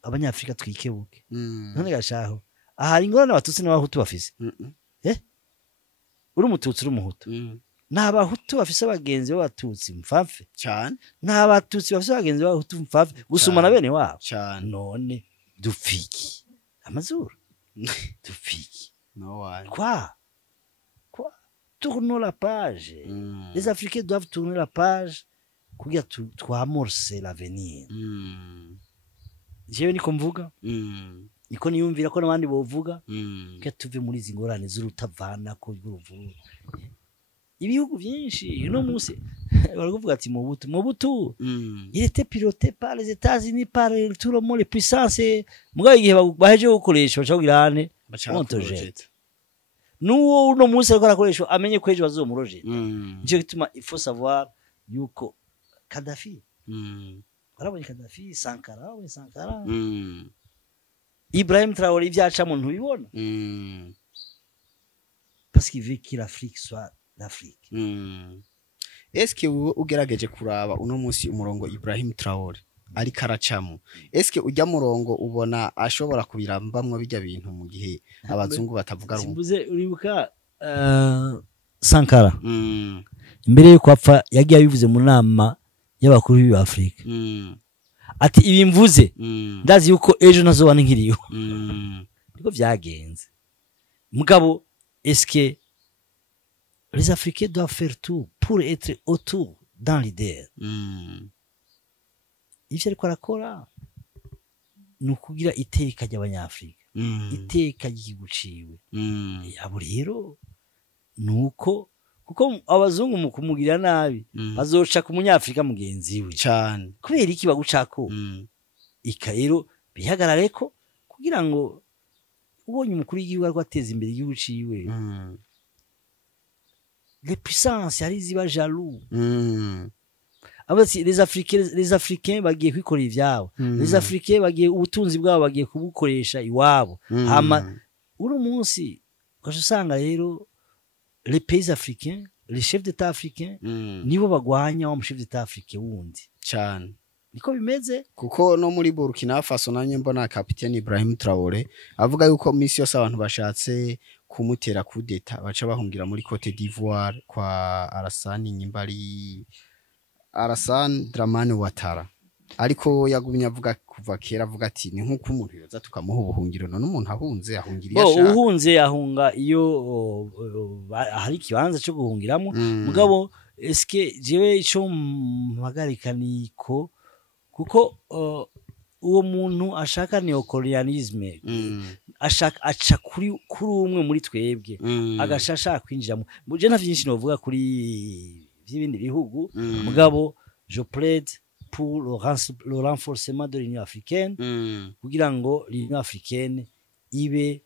abanyafrika twikebuke none gashaho ahari ingorane abatutsi n'abahutu bafise uri umututsi uri umuhutu n'abahutu bafise abagenzi b'abatutsi mfafe cyane n'abatutsi bafise abagenzi b'abahutu mfafe gusumana bene wabo cyane none dupfiki amazuru dupfiki no one quoi tournons la page les Africains doivent tourner la page kugira twamorce l'avenir jewe niko mvuga niko niyumvira ko nabandi bovuga ko tuve muri zingorane z'urutavana ko y'uruvuga ibihugu byinshi uno munsi baravuga ati Mobutu il était piloté par les États-Unis par tout le monde les puissances mugabe igihe baheje gukoresha bacagirane montojete nuwo uno munsi ariko arakoresha amenye ko ejo bazomurojeta nico gituma il faut savoir yuko Kadhafi barabonye Kadhafi Sankara Ibrahim Traoré ivyaca mu ntubibona parce qu'il veut que l'Afrique soit l'Afrique est-ce que ugerageje kuraba uno munsi umurongo Ibrahim Traoré ari karacamo est-ce que ujya murongo ubona ashobora kubirambamwe bijya bintu mu gihe abazungu batavuga rumwe simbuze uribuka Sankara imbere yuko apfa yagiye abivuze mu nama y'abakuru b'Afrika ati ibi mvuze ndazi yuko ejo nazoba nkiriyo niko vyagenze mugabo est-ce que les Africains doivent faire tout pour être autour dans l'idée ivyo ariko arakora nukugira iteka ry'abanyafrika iteka ry'iguciwe abo rero nuko kuko abazungu mu kumugira nabi bazoca ku munyafrika mugenzi we cyane kubera iki bagucako ikayero bihagarare ko kugira ngo ubonye umukuru w'igihugu ariko ateza imbere igihugu ciwe les puissances ari ziba jaloux abasi les Africains bagiye kwikora ivyabo les Africains bagiye ubutunzi bwabo bagiye kubukoresha iwabo hama uri munsi ukashusanga rero les pays africains les chefs d'état africains nibo bagwanya wa chef d'état africain wundi cyane niko bimeze kuko no muri Burkina Faso nanye mbona Capitaine Ibrahim Traoré avuga yuko misi yose abantu bashatse kumutera kudeta baca bahungira muri Cote d'Ivoire kwa Alassane Dramane Ouattara ariko yagumye avuga kuva kera avuga ati ni nkuko umuntu yoza tukamuha ubuhungiro none umuntu ahunze ahungiriye ashaka uhunze ahunga iyo hari kibanza cyo guhungiramo mugabo eske jewe ico mpagarika niko kuko uwo muntu ashaka neocolonialisme ashaka aca kuri umwe muri twebwe agashasha kwinjiramo je nta byinshi novuga kuri by'ibindi bihugu mugabo je plaide pour le renforcement de l'Union africaine kugira ngo l'Union africaine ibe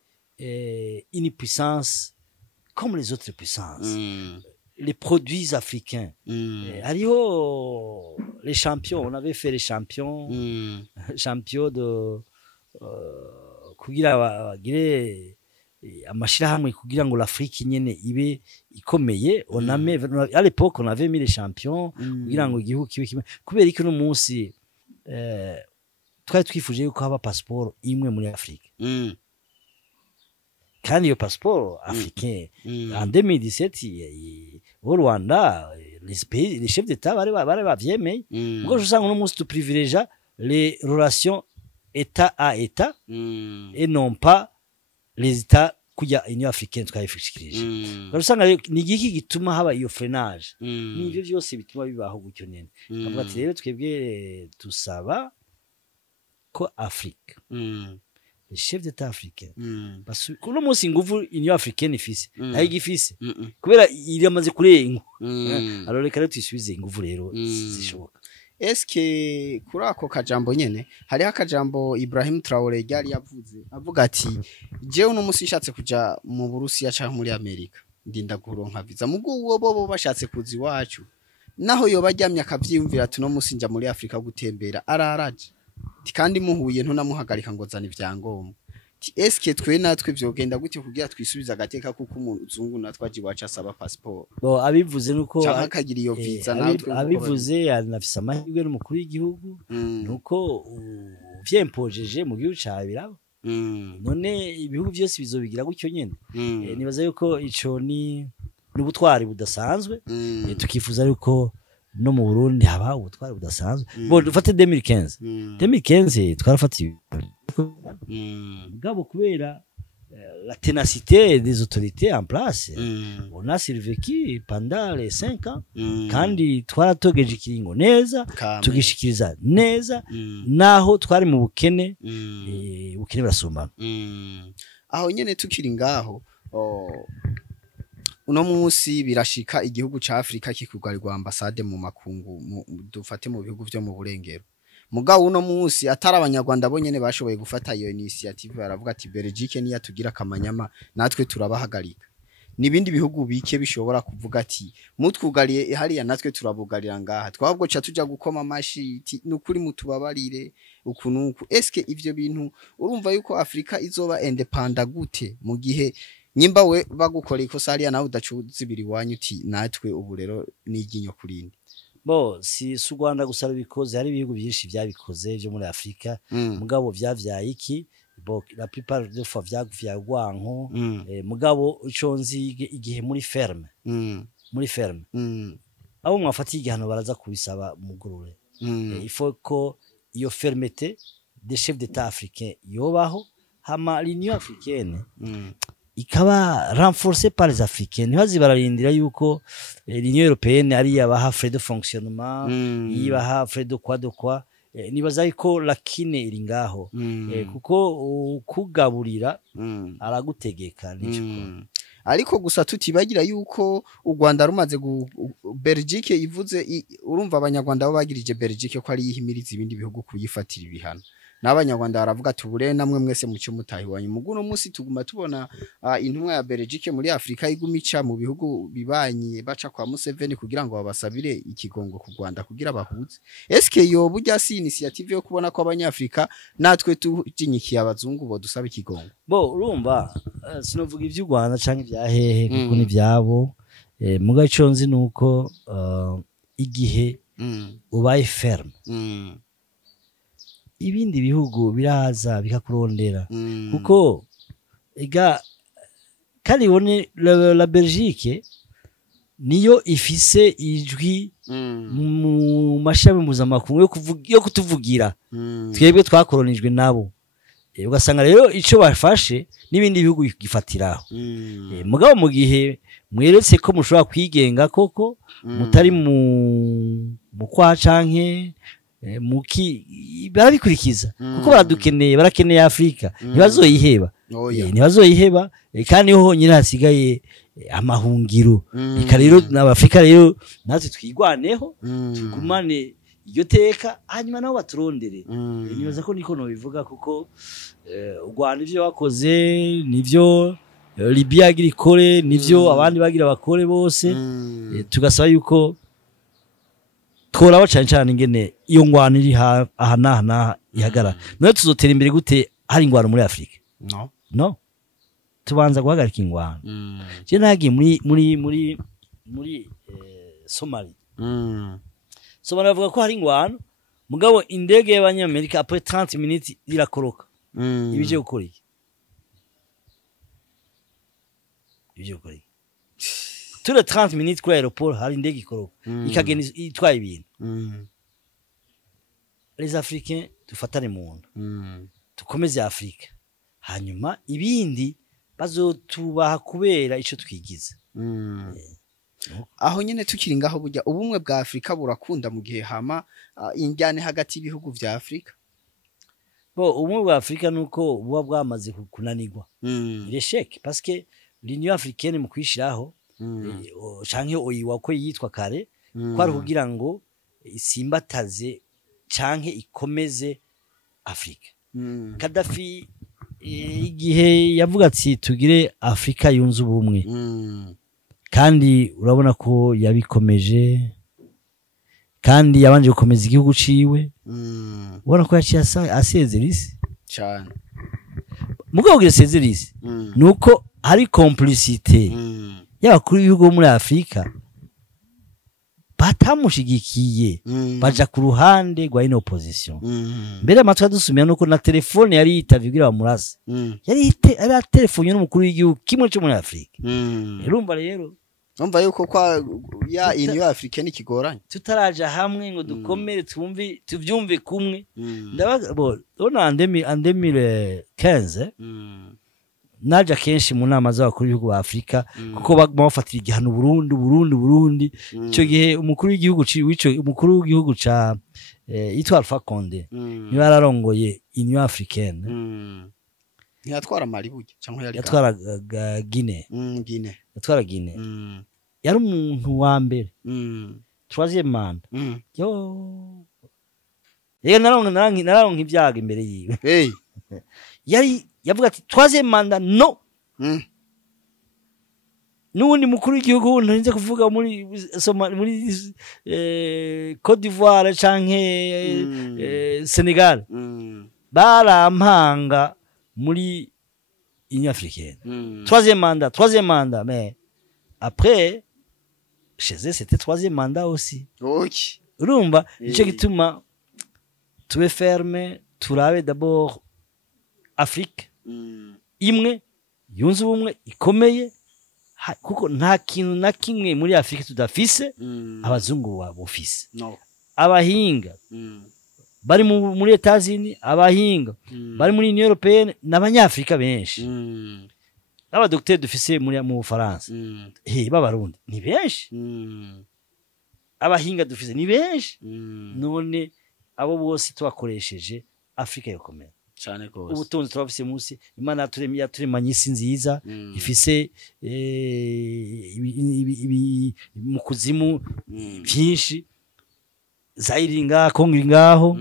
une puissance comme les autres puissances les produits africains. Hariho les champions, on avait fait les champions, champions de kugira bagire amashirahamwe kugira ngo l'Afrique nyene ibe ikomeye. On a mis, à l'époque on avait mis les champions kugira ngo igihugu kibe kimwe, kubera iki no munsi twari twifuje yuko haba passeport imwe muri Afrique. Kandi iyo passeport africain en 2017 au Rwanda les chefs d'état bari bavyemeye, ngo usanga no munsi tu privilégia les relations état à état et non pas les états kujya Union africaine twayifishikirije. Usanga ni igiki gituma haba iyo freinage, nivyo byose bituma bibaho gutyo nene. Avuga ati rero twebwe tusaba ko Afrique les chefs d'état africains parce que no munsi nguvu Union africaine ifise nayo igifise kubera iri amaze kurenga. Alors reka tuyisubize inguvu rero zishoboka. Eske kuri ako kajambo nyene hari akajambo Ibrahim Traoré yari yavuze avuga ati jewe uno musi nshatse kuja mu Burusiya canke muri Amerika ndinda kuronka visa mugo uwo bobo bashatse kuzi wacu naho yo bajyamye akavyiyumvira ati no musi nja muri Afrika gutembera araraje kandi muhuye ntunamuhagarika ngo zana ivyangombwa. Eske twe natwe vyogenda gute kugira twisubiza agateka kuko umuntu uzungu natwaje wacu asaba passport? Bo abivuze nuko cyangwa akagira iyo visa natwe abivuze anafisa amahirwe n'umukuru w'igihugu nuko vyempojeje mu gihugu cabirabo. None ibihugu byose bizobigira gutyo nyene. Nibaza yuko ico ni n'ubutwari budasanzwe. Tukifuza yuko no mu Burundi haba ubutwari budasanzwe. Bo dufate 2015 twarafatiye gabo kubera la ténacité des autorités en place. On a survécu pendant les 5 ans kandi twaratogeje ikiringo neza tugishikiriza neza naho twari mu bukene bukene burasumbana. Aho nyene tukiri ngaho uno munsi birashika igihugu ca Afrika kikugarirwa ambassade mu makungu dufate mu bihugu byo mu burengero. Mugabo uno munsi atari abanyarwanda bonyene bashoboye gufata iyo initiative baravuga ati Belgique niya tugira kamanyama natwe turabahagarika. Nibindi bihugu bike bishobora kuvuga ati mutwugariye hariya natwe turabugarira ngaha twabwo cha tuja gukoma amashi nukuri mutubabarire ukunuku. Eske ivyo bintu urumva yuko Afrika izoba independent gute mu gihe nyimba we bagukora ikosa hariya nawe udacuzibiri wanyu uti natwe ubu rero n'iginyo kurindi? Bo si su Rwanda gusara bikoze hari ibihugu byinshi byabikoze byo muri Afrika. Mugabo vyavyaye iki bo la plupart des fois vyagwanko mugabo iconzi igihe muri ferme abo mwafatiye igihano baraza kubisaba mugurure. Il faut ko iyo fermeté des chefs d'état africains yobaho hama l'Union africaine ikaba renforcée par les Africains. Ntibazi bararindira yuko l'Union européenne ari yabaha frais de fonctionnement yibaha frais de quoi nibaza yuko lakine iri ngaho kuko kugaburira aragutegeka nico. Ariko gusa tutibagira yuko u Rwanda rumaze Belgique ivuze urumva abanyarwanda bo bagirije Belgique ko ari yihimiriza ibindi bihugu kuyifatira ibihano. N'abanyarwanda baravuga tubure namwe mwese mu cyo mutahi wanyu muguno munsi tuguma tubona intumwa ya Belgique muri Afrika igumica mu bihugu bibanye baca kwa Museveni kugira ngo babasabire ikigongo ku Rwanda kugira bahuze. Eske yo burya si initiative yo kubona ko abanyafrika natwe tujinyikiye abazungu bo dusaba ikigongo? Bo urumva sinovuga ivy'u Rwanda canke vya hehe kuko ni vyabo. Muga ico nzi nuko igihe ubaye ferme ibindi bihugu biraza bikakurondera kuko kandi wone la Belgique niyo ifise ijwi mu mashami mpuzamakungu yo kutuvugira twebwe twakoronijwe nabo. Ugasanga rero ico bafashe n'ibindi bihugu gifatiraho. Mugabo mu gihe mweretse ko mushobora kwigenga koko mutari mu kwa canke muki barabikurikiza kuko barakeneye Afrika ntibazoyiheba kandi ho nyine hasigaye amahungiro. Reka rero n'Abafrika rero natwe twigwaneho tugumane iyo teka hanyuma nabo baturondere. Nibaza ko niko no bivuga kuko u Rwanda ivyo wakoze nivyo Libya agira ikore nivyo abandi bagira bakore bose tugasaba yuko tworaho cyane cyane ingene iyo ngwano iri aha naha ihagara none tuzotera imbere gute hari ingwano muri Afrika no tubanza guhagarika ingwano je nagiye muri Somalia Somalia bavuga ko hari ingwano mugabo indege y'abanyamerika après 30 minutes irakoroka ibije gukora iki ibije gukora iki tous les 30 minutes kuri aéroport hari indege ikoroka ikagenda itwaye ibintu les Africains dufatane mu nda tukomeze Afrika hanyuma ibindi bazotubaha kubera ico twigize aho nyene tukiri ngaho burya ubumwe bwa Afrika burakunda mu gihe hama injyane hagati y'ibihugu vya Afrika ubumwe bwa Afrika nuko buba bwamaze kunanirwa l'échec parce que l'Union africaine mu kwishiraho canke oyiwa ko yitwa kare kwari kugira ngo isimbataze canke ikomeze Afrika Gaddafi igihe yavuga ati tugire Afrika yunze ubumwe kandi urabona ko yabikomeje kandi yabanje gukomeza igihugu ciwe ubona ko yaciye asezerisi cyane mugabo gire sezerisi nuko hari complicité y'abakuru b'ibihugu muri Afrika batamushigikiye baja ku ruhande rwa ino opposition mbere amatwa dusumira nuko na telefone yari yitavigira bamurase yari telefone n'umukuru w'igihugu kimwe cyo muri Afrika urumva rero umva yuko kwa ya Union Africaine kigoranye tutaraja hamwe ngo dukomere tuvyumve kumwe ndabaga ona andemire 15 naja kenshi mu nama z'abakuru b'ibihugu ba Afrika kuko bafatira igihano Burundi ico gihe umukuru w'igihugu ca yitwa Alpha Condé niwe ararongoye Union Africaine ntiyatwara Mali burya cyangwa yatwara Guinée yatwara Guinée yari umuntu wa mbere troisième manda yo yega naronka ibyaga imbere yiwe yari yavuga ati troisième manda no nundi mukuru w'igihugu ntarinze kuvuga muri Côte d'Ivoire canke Senegal barampanga muri Union africaine troisième mandat mais après chez eux c'était troisième mandat aussi urumva ico gituma tube ferme turabe d'abord Afrique imwe yunze ubumwe ikomeye kuko nta kintu na kimwe muri Afrika tudafise abazungu babufise abahinga bari muri Etats-Unis abahinga bari muri Union Européenne n'abanyafrika benshi aba docteur dufise mu Bufaransa b'abarundi ni benshi abahinga dufise ni benshi none abo bose twakoresheje Afrika yokomera cyane gose ubutunzi turafise munsi Imana yaturemanye isi nziza ifise mu kuzimu byinshi Zairinga Kongo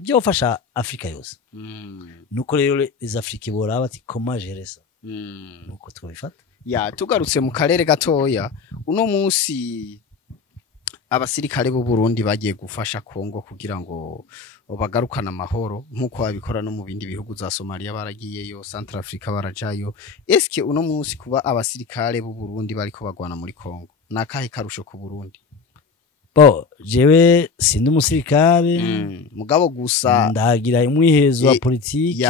byofasha Afrika yose nuko rero les Afrique bora bati comment gérer ça nuko twabifata tugarutse mu karere gatoya uno munsi abasirikare b'u Burundi bagiye gufasha Kongo kugira ngo bagarukana amahoro nkuko babikora no mu bindi bihugu za Somalia baragiyeyo Central Africa barajayo eske uno munsi kuba abasirikare b'u Burundi bariko bagwana muri Kongo nakahe karusho ku Burundi jewe sindi umusirikare mugabo gusa ndagira imwihezo wa politike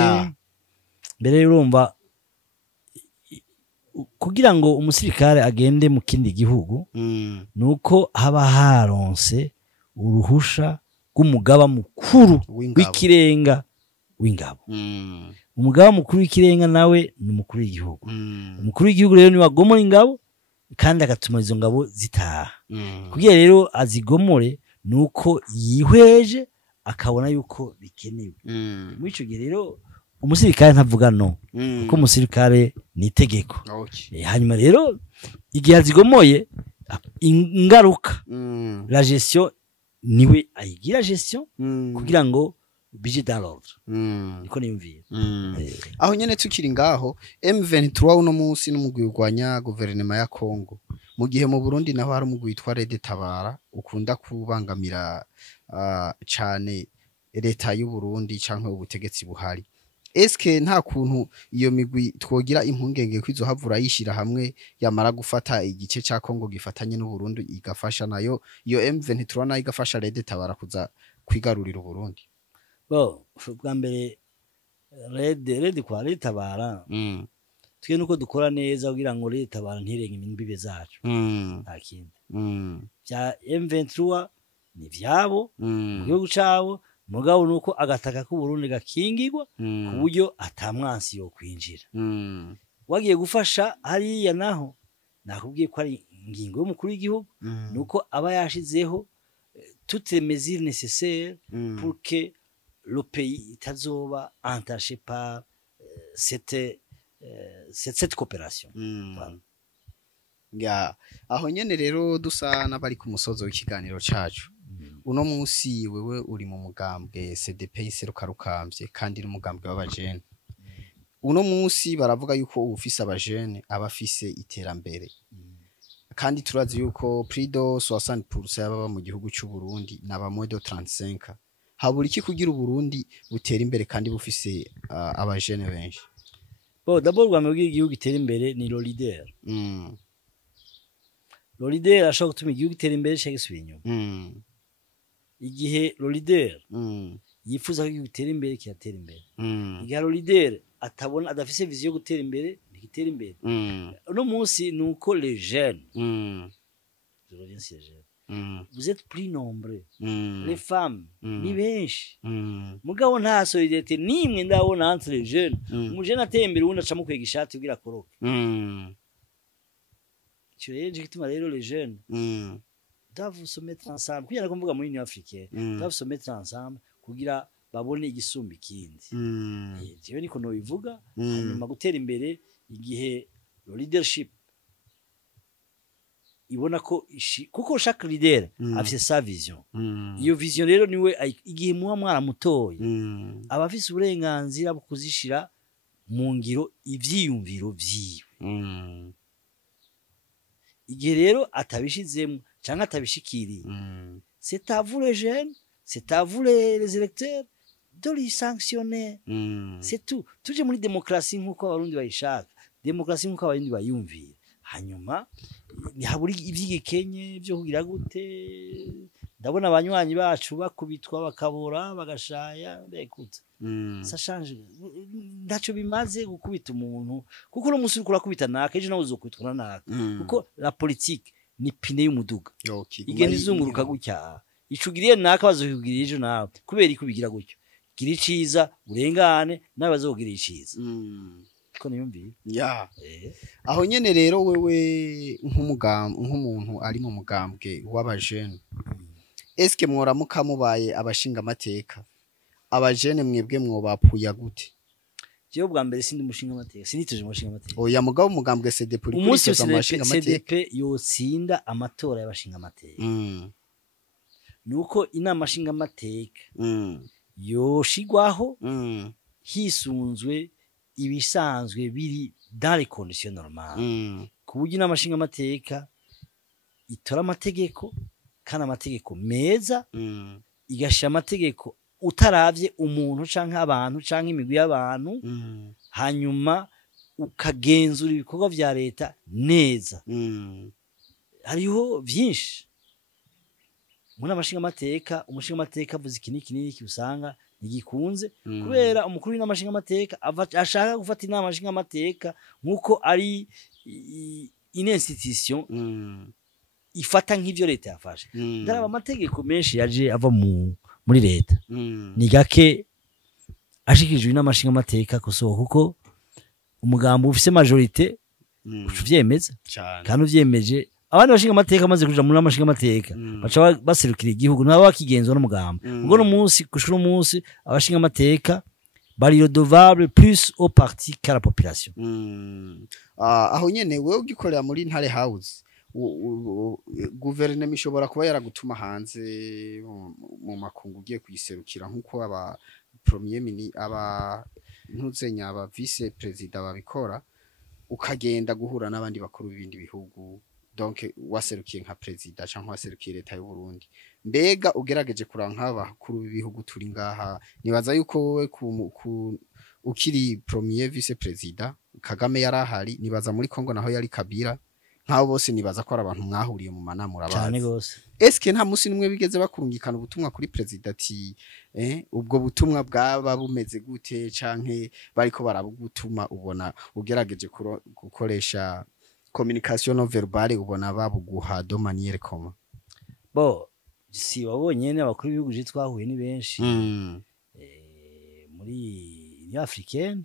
mbere urumva kugira ngo umusirikare agende mu kindi gihugu nuko haba haronse uruhusha rw'umugaba mukuru w'ikirenga w'ingabo umugaba mukuru w'ikirenga nawe ni umukuru w'igihugu umukuru w'igihugu rero ni wagomora ingabo kandi agatuma izo ngabo zitaha kugira rero azigomore nuko yihweje akabona yuko bikenewe muri ico gihe rero umusirikare ntavuga no kuko umusirikare ni itegeko hanyuma rero igihe azigomoye ingaruka la gestion niwe ayigira gestion kugira ngo budget dans l'ordre niko niyumvira aho nyene tukiri ngaho M23 uno munsi n'umugwi urwanya guverinoma ya Kongo mu gihe mu Burundi naho hari umugwi witwa Red Tabara ukunda kubangamira cane leta y'u Burundi canke ubutegetsi buhari eske nta kuntu iyo migwi twogira impungenge kwizo havura yishira hamwe yamara gufata igice ca Kongo gifatanye n'u Burundi igafasha nayo iyo M23 nayo igafasha Red Tabara kuza kwigarurira u Burundi bo bwa mbere Red Tabara twe nuko dukora neza kugira ngo Red Tabara ntirenge imbibe zacu ntakindi bya M23 ni vyabo mu gihugu cabo mugabo nuko agataka ku Burundi gakingirwa ku buryo atamwansi yo kwinjira wagiye gufasha hariya naho nakubwiye ko ari ingingo y'umukuru w'igihugu nuko aba yashizeho toutes les mesures nécessaires pour que le pays itazoba entaché par cette coopération ya aho nyene rero dusa n'abari ku musozo w'ikiganiro cacu uno munsi wewe uri mu mugambwe CDP Serukarukambye kandi n'umugambwe w'abajene uno munsi baravuga yuko ufise abajene abafise iterambere kandi turazi yuko prido 60% y'ababa mu gihugu cy'u Burundi naba modo 35 habura iki kugira u Burundi butera imbere kandi bufise abajene benshi bo d'abord rwa mbere igihugu gitera imbere ni lo leader lo leader ashaka gutuma igihugu gitera imbere cyangwa gisubira inyuma igihe lo leader yifuza ko igihugu gitera imbere kiratera imbere igihe lo leader atabona adafise vision yo gutera imbere ntigitera imbere uno munsi nuko les jeunes je reviens sur les jeunes vous êtes plus nombreux les femmes ni benshi mugabo nta solidarité nimwe ndabona entre les jeunes umujene ateye imbere ubundi aca mukwega ishati ugira koroke cyo rero gituma rero les jeunes doivent se mettre ensemble kugira ngo mvuga muri Union Africaine doivent se mettre ensemble kugira babone igisumba ikindi jewe niko no bivuga hanyuma gutera imbere igihe leadership ibona ko kuko chaque leader afite sa vision iyo vision rero niwe igihe muwa mwaramutoye abafise uburenganzira bwo kuzishira mu ngiro ivyiyumviro vyiwe igihe rero atabishizemo canke atabishikiriye c'est à vous les jeunes c'est à vous les électeurs de les sanctionner c'est tout tuje muri demokrasi nkuko abarundi bayishaka demokrasi nkuko abarundi bayumvira hanyuma ni haburi ivyigikenye byo kugira gute ndabona abanywanyi bacu bakubitwa bakabura bagashaya bekutse ça change ndaco bimaze gukubita umuntu kuko no musi kurakubita naka ejo nawe uzokubitwa naka kuko la politique ni pine y'umuduga igenda izunguruka gutya icugiriye naka bazokugirira ejo nawe kubera ikubigira gutyo gira iciza urengane nawe bazogira iciza ko niyumviye ya aho nyene rero wewe nk'umuntu ari mu mugambwe w'abajene eske mworamuka mubaye abashinga amateka abajene mwebwe mwobapuya gute jewe bwa mbere sindi mushinga amateka sinituje mushinga amateka oya mugabo mugambwe CDP uri kuri CDP yotsinda amatora y'abashinga amateka nuko inama shinga amateka yoshigwaho hisunzwe ibisanzwe biri dans les conditions normales kuburyo n'amashinga amateka itora amategeko kandi amategeko meza igashira amategeko utaravye umuntu canke abantu canke imigwi y'abantu hanyuma ukagenzura ibikorwa vya leta neza hariho vyinshi muri amashinga amateka umushinga amateka avuze iki n'iki usanga ntigikunze kubera umukuru w'amashinga amateka ashaka gufata inama amashinga amateka nkuko ari une institution ifata nk'ivyo leta yafashe ndaraba amategeko menshi yaje ava muri leta ni gake ashikijwe n'amashinga amateka koso kuko umugambo ufise majorité uvyemeza kandi uvyemeje abandi bashinga amateka maze kuja muri amashinga amateka baca baserukira igihugu nabo bakigenzwa n'umugambo ubwo no munsi kushura umunsi abashinga amateka bari redevable plus au parti qu'à la population aho nyene wewe ugikorera muri Ntare House guverinoma ishobora kuba yaragutuma hanze mu makungu ugiye kuyiserukira nkuko premier mini aba ntuzenya aba vice president babikora ukagenda guhura n'abandi bakuru b'ibindi bihugu donc waserukiye nka president cyangwa waserukiye leta y'u Burundi mbega ugerageje kuranka abakuru b'ibihugu turi ngaha nibaza yuko wowe ukiri premier vice president Kagame yarahari nibaza muri Kongo naho yari Kabila nk'abo bose nibaza ko ari abantu mwahuriye mu manama cyane gose eske nta musi numwe bigeze bakurungikana ubutumwa kuri president ati ubwo butumwa bwaba bumeze gute canke bariko barabugutuma ubona ugerageje gukoresha communication non verbale ubona babuguha de manière comment bo si wabonye ne abakuru b'ibihugu je twahuye ni benshi muri Union Africaine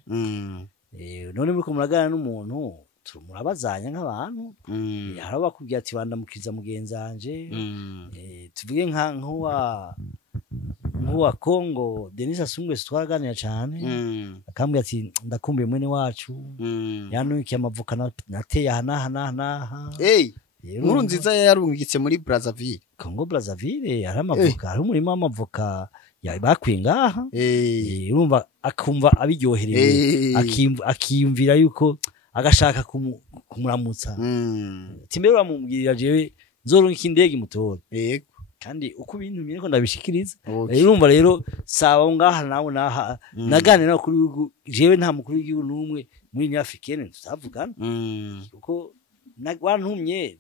none muri ko muragana n'umuntu murabazanya nk'abantu hari bakubwira ati bandamukiriza mugenzanje tuvuge nk'uwa Congo Denis Sassou Nguesso twaraganira cyane akambwira ati ndakumbuye mwene wacu yanukiye amavuka nateye aha nkuru nziza yarungitse muri Brazzaville Congo Brazzaville hari amavuka hari umurima w'amavuka bakwingaha urumva akumva abiryohereye akiyumvira yuko agashaka kumuramutsa timbere bamubwirira jewe nzorunka indege mutora yego kandi uko ibintu bimwe ko ndabishikiriza urumva rero saba ngaha nawe nagane na kuri jewe nta mukuru w'igihugu numwe muri Union Africaine tutavugana kuko wantumye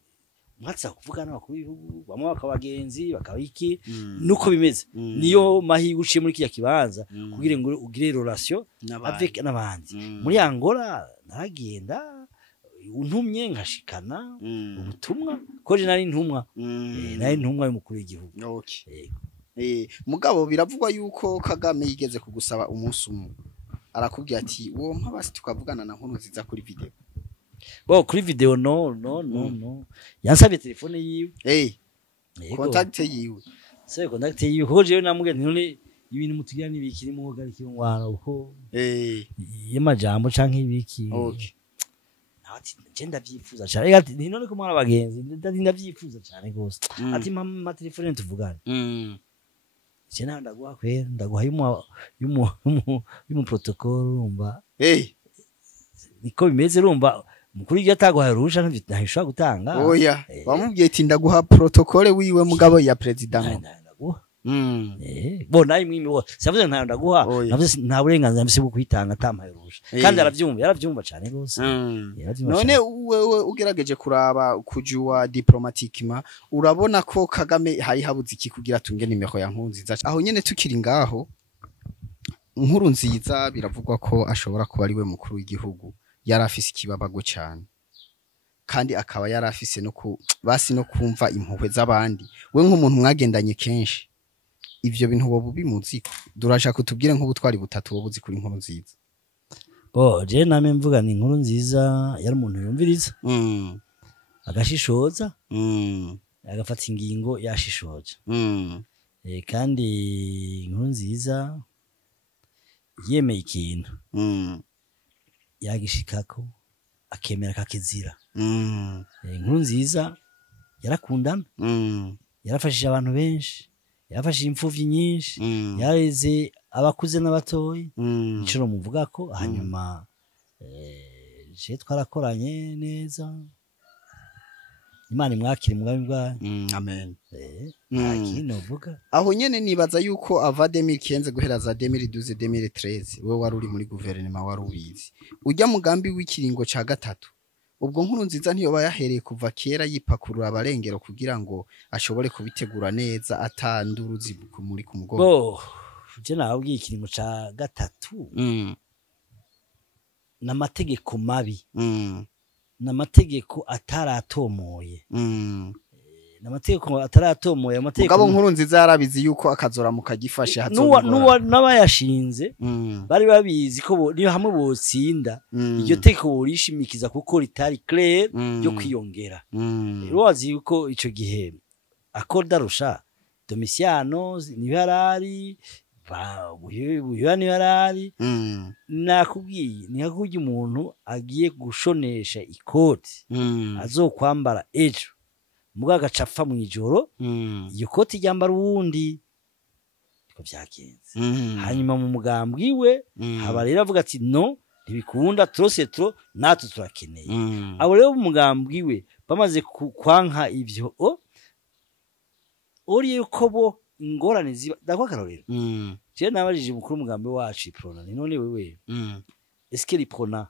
mwatsa kuvugana bakuru b'ibihugu bamwe bakabagenzi bakabiki nuko bimeze niyo mahirwe uciye muri kiya kibanza kugira ngo ugire relation avec n'abandi muri Angola naragenda untumye nkashikana ubutumwa ko je nari ntumwa y'umukuru w'igihugu mugabo biravugwa yuko Kagame yigeze kugusaba umunsi umwe arakubwira ati wo mpabasi tukavugana na nkuru nziza kuri video kuri video no yansabye telefone yiwe contact yiwe contact yiwe ko jewe namubwiye none ibintu mutugira nibikiri mu hogari kirungwana uko y'amajambo canke ibiki ati ngenda byifuza cyane ati none ko mwana bagenzi ndabyifuza cyane gose ati mama telefone tuvugane cyane ndaguha kwera ndaguha yumu protocol umba niko bimeze rumba mukuru yataguhaye rusha ntahishwa gutanga oya bamubwiye ati ndaguha protocol wiwe mugabo ya president nayi mwimi wo savuze ndaguha navuze nta burenganzira mbese bwo kwitanga atampaye rusha kandi yaravyumva cyane gose none wewe ugerageje kuraba kujwa diplomatiquement urabona ko Kagame hari habuze iki kugira tunge nimero ya Nkurunziza aho nyene tukiri ngaho Nkurunziza biravugwa ko ashobora kuba ari we mukuru w'igihugu yarafise ikibabago cyane kandi akaba yarafise no basi no kumva impuhwe z'abandi we nk'umuntu mwagendanye kenshi ivyo bintu wobu bimuziko durashaka kutubwire nk'ubutwari butatu wobuzi kuri Nkurunziza je name mvuga ni Nkurunziza yari umuntu yumviriza agashishoza agafata ingingo yashishoje kandi Nkurunziza yemeye ikintu yagishikako akemera kakizira Nkurunziza yarakundana yarafashije abantu benshi yarafashije imfuvyi nyinshi yareze abakuze n'abatoyi iciro muvuga ko hanyuma je twarakoranye neza Imana imwakire mugabe bwa amen akino vuga aho nyene nibaza yuko ava 2015 guhera za 2012 2013 we wari uri muri guverinoma wari ubizi ujya mugambi w'ikiringo ca gatatu ubwo Nkurunziza ntiyoba yahereye kuva kera yipakurura abarengero kugira ngo ashobore kubitegura neza atanduruzi muri ku mugongo je nabwiye ikiringo ca gatatu n'amategeko mabi n'amategeko ataratomoye n'amategeko ataratomoye amategeko mugabo Nkurunziza yarabizi yuko akazora mukagifashe n'abayashinze bari babizi ko niyo hamwe botsinda iryo teko borishimikiza kuko ritari clair ryo kwiyongera rero wazi yuko ico gihe akorda rusha Domiciano niharari niharari nakubwiye nihakujye umuntu agiye gushonesha ikoti azokwambara ejo muga gacapfa mu ijoro iyo koti ryambara uwundi ko vyagenze hanyuma mu mugambwe we haba rero avuga ati no ntibikunda trop natwe turakeneye abo rero mu mugambwe we bamaze kwanka ivyo oriye ko bo ingorane ziba ndakwakarorero je nabajije mukuru umugambi wacu Prona none wewe eske li Prona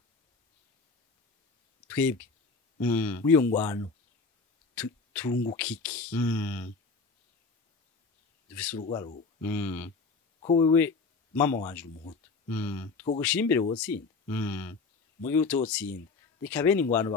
twebwe wiyo ngwano tungukiki dufise urugwaro ko wewe mama wanje umuhutu twogushimbire wotsinda mu gihe utotsinda reka bene ingwano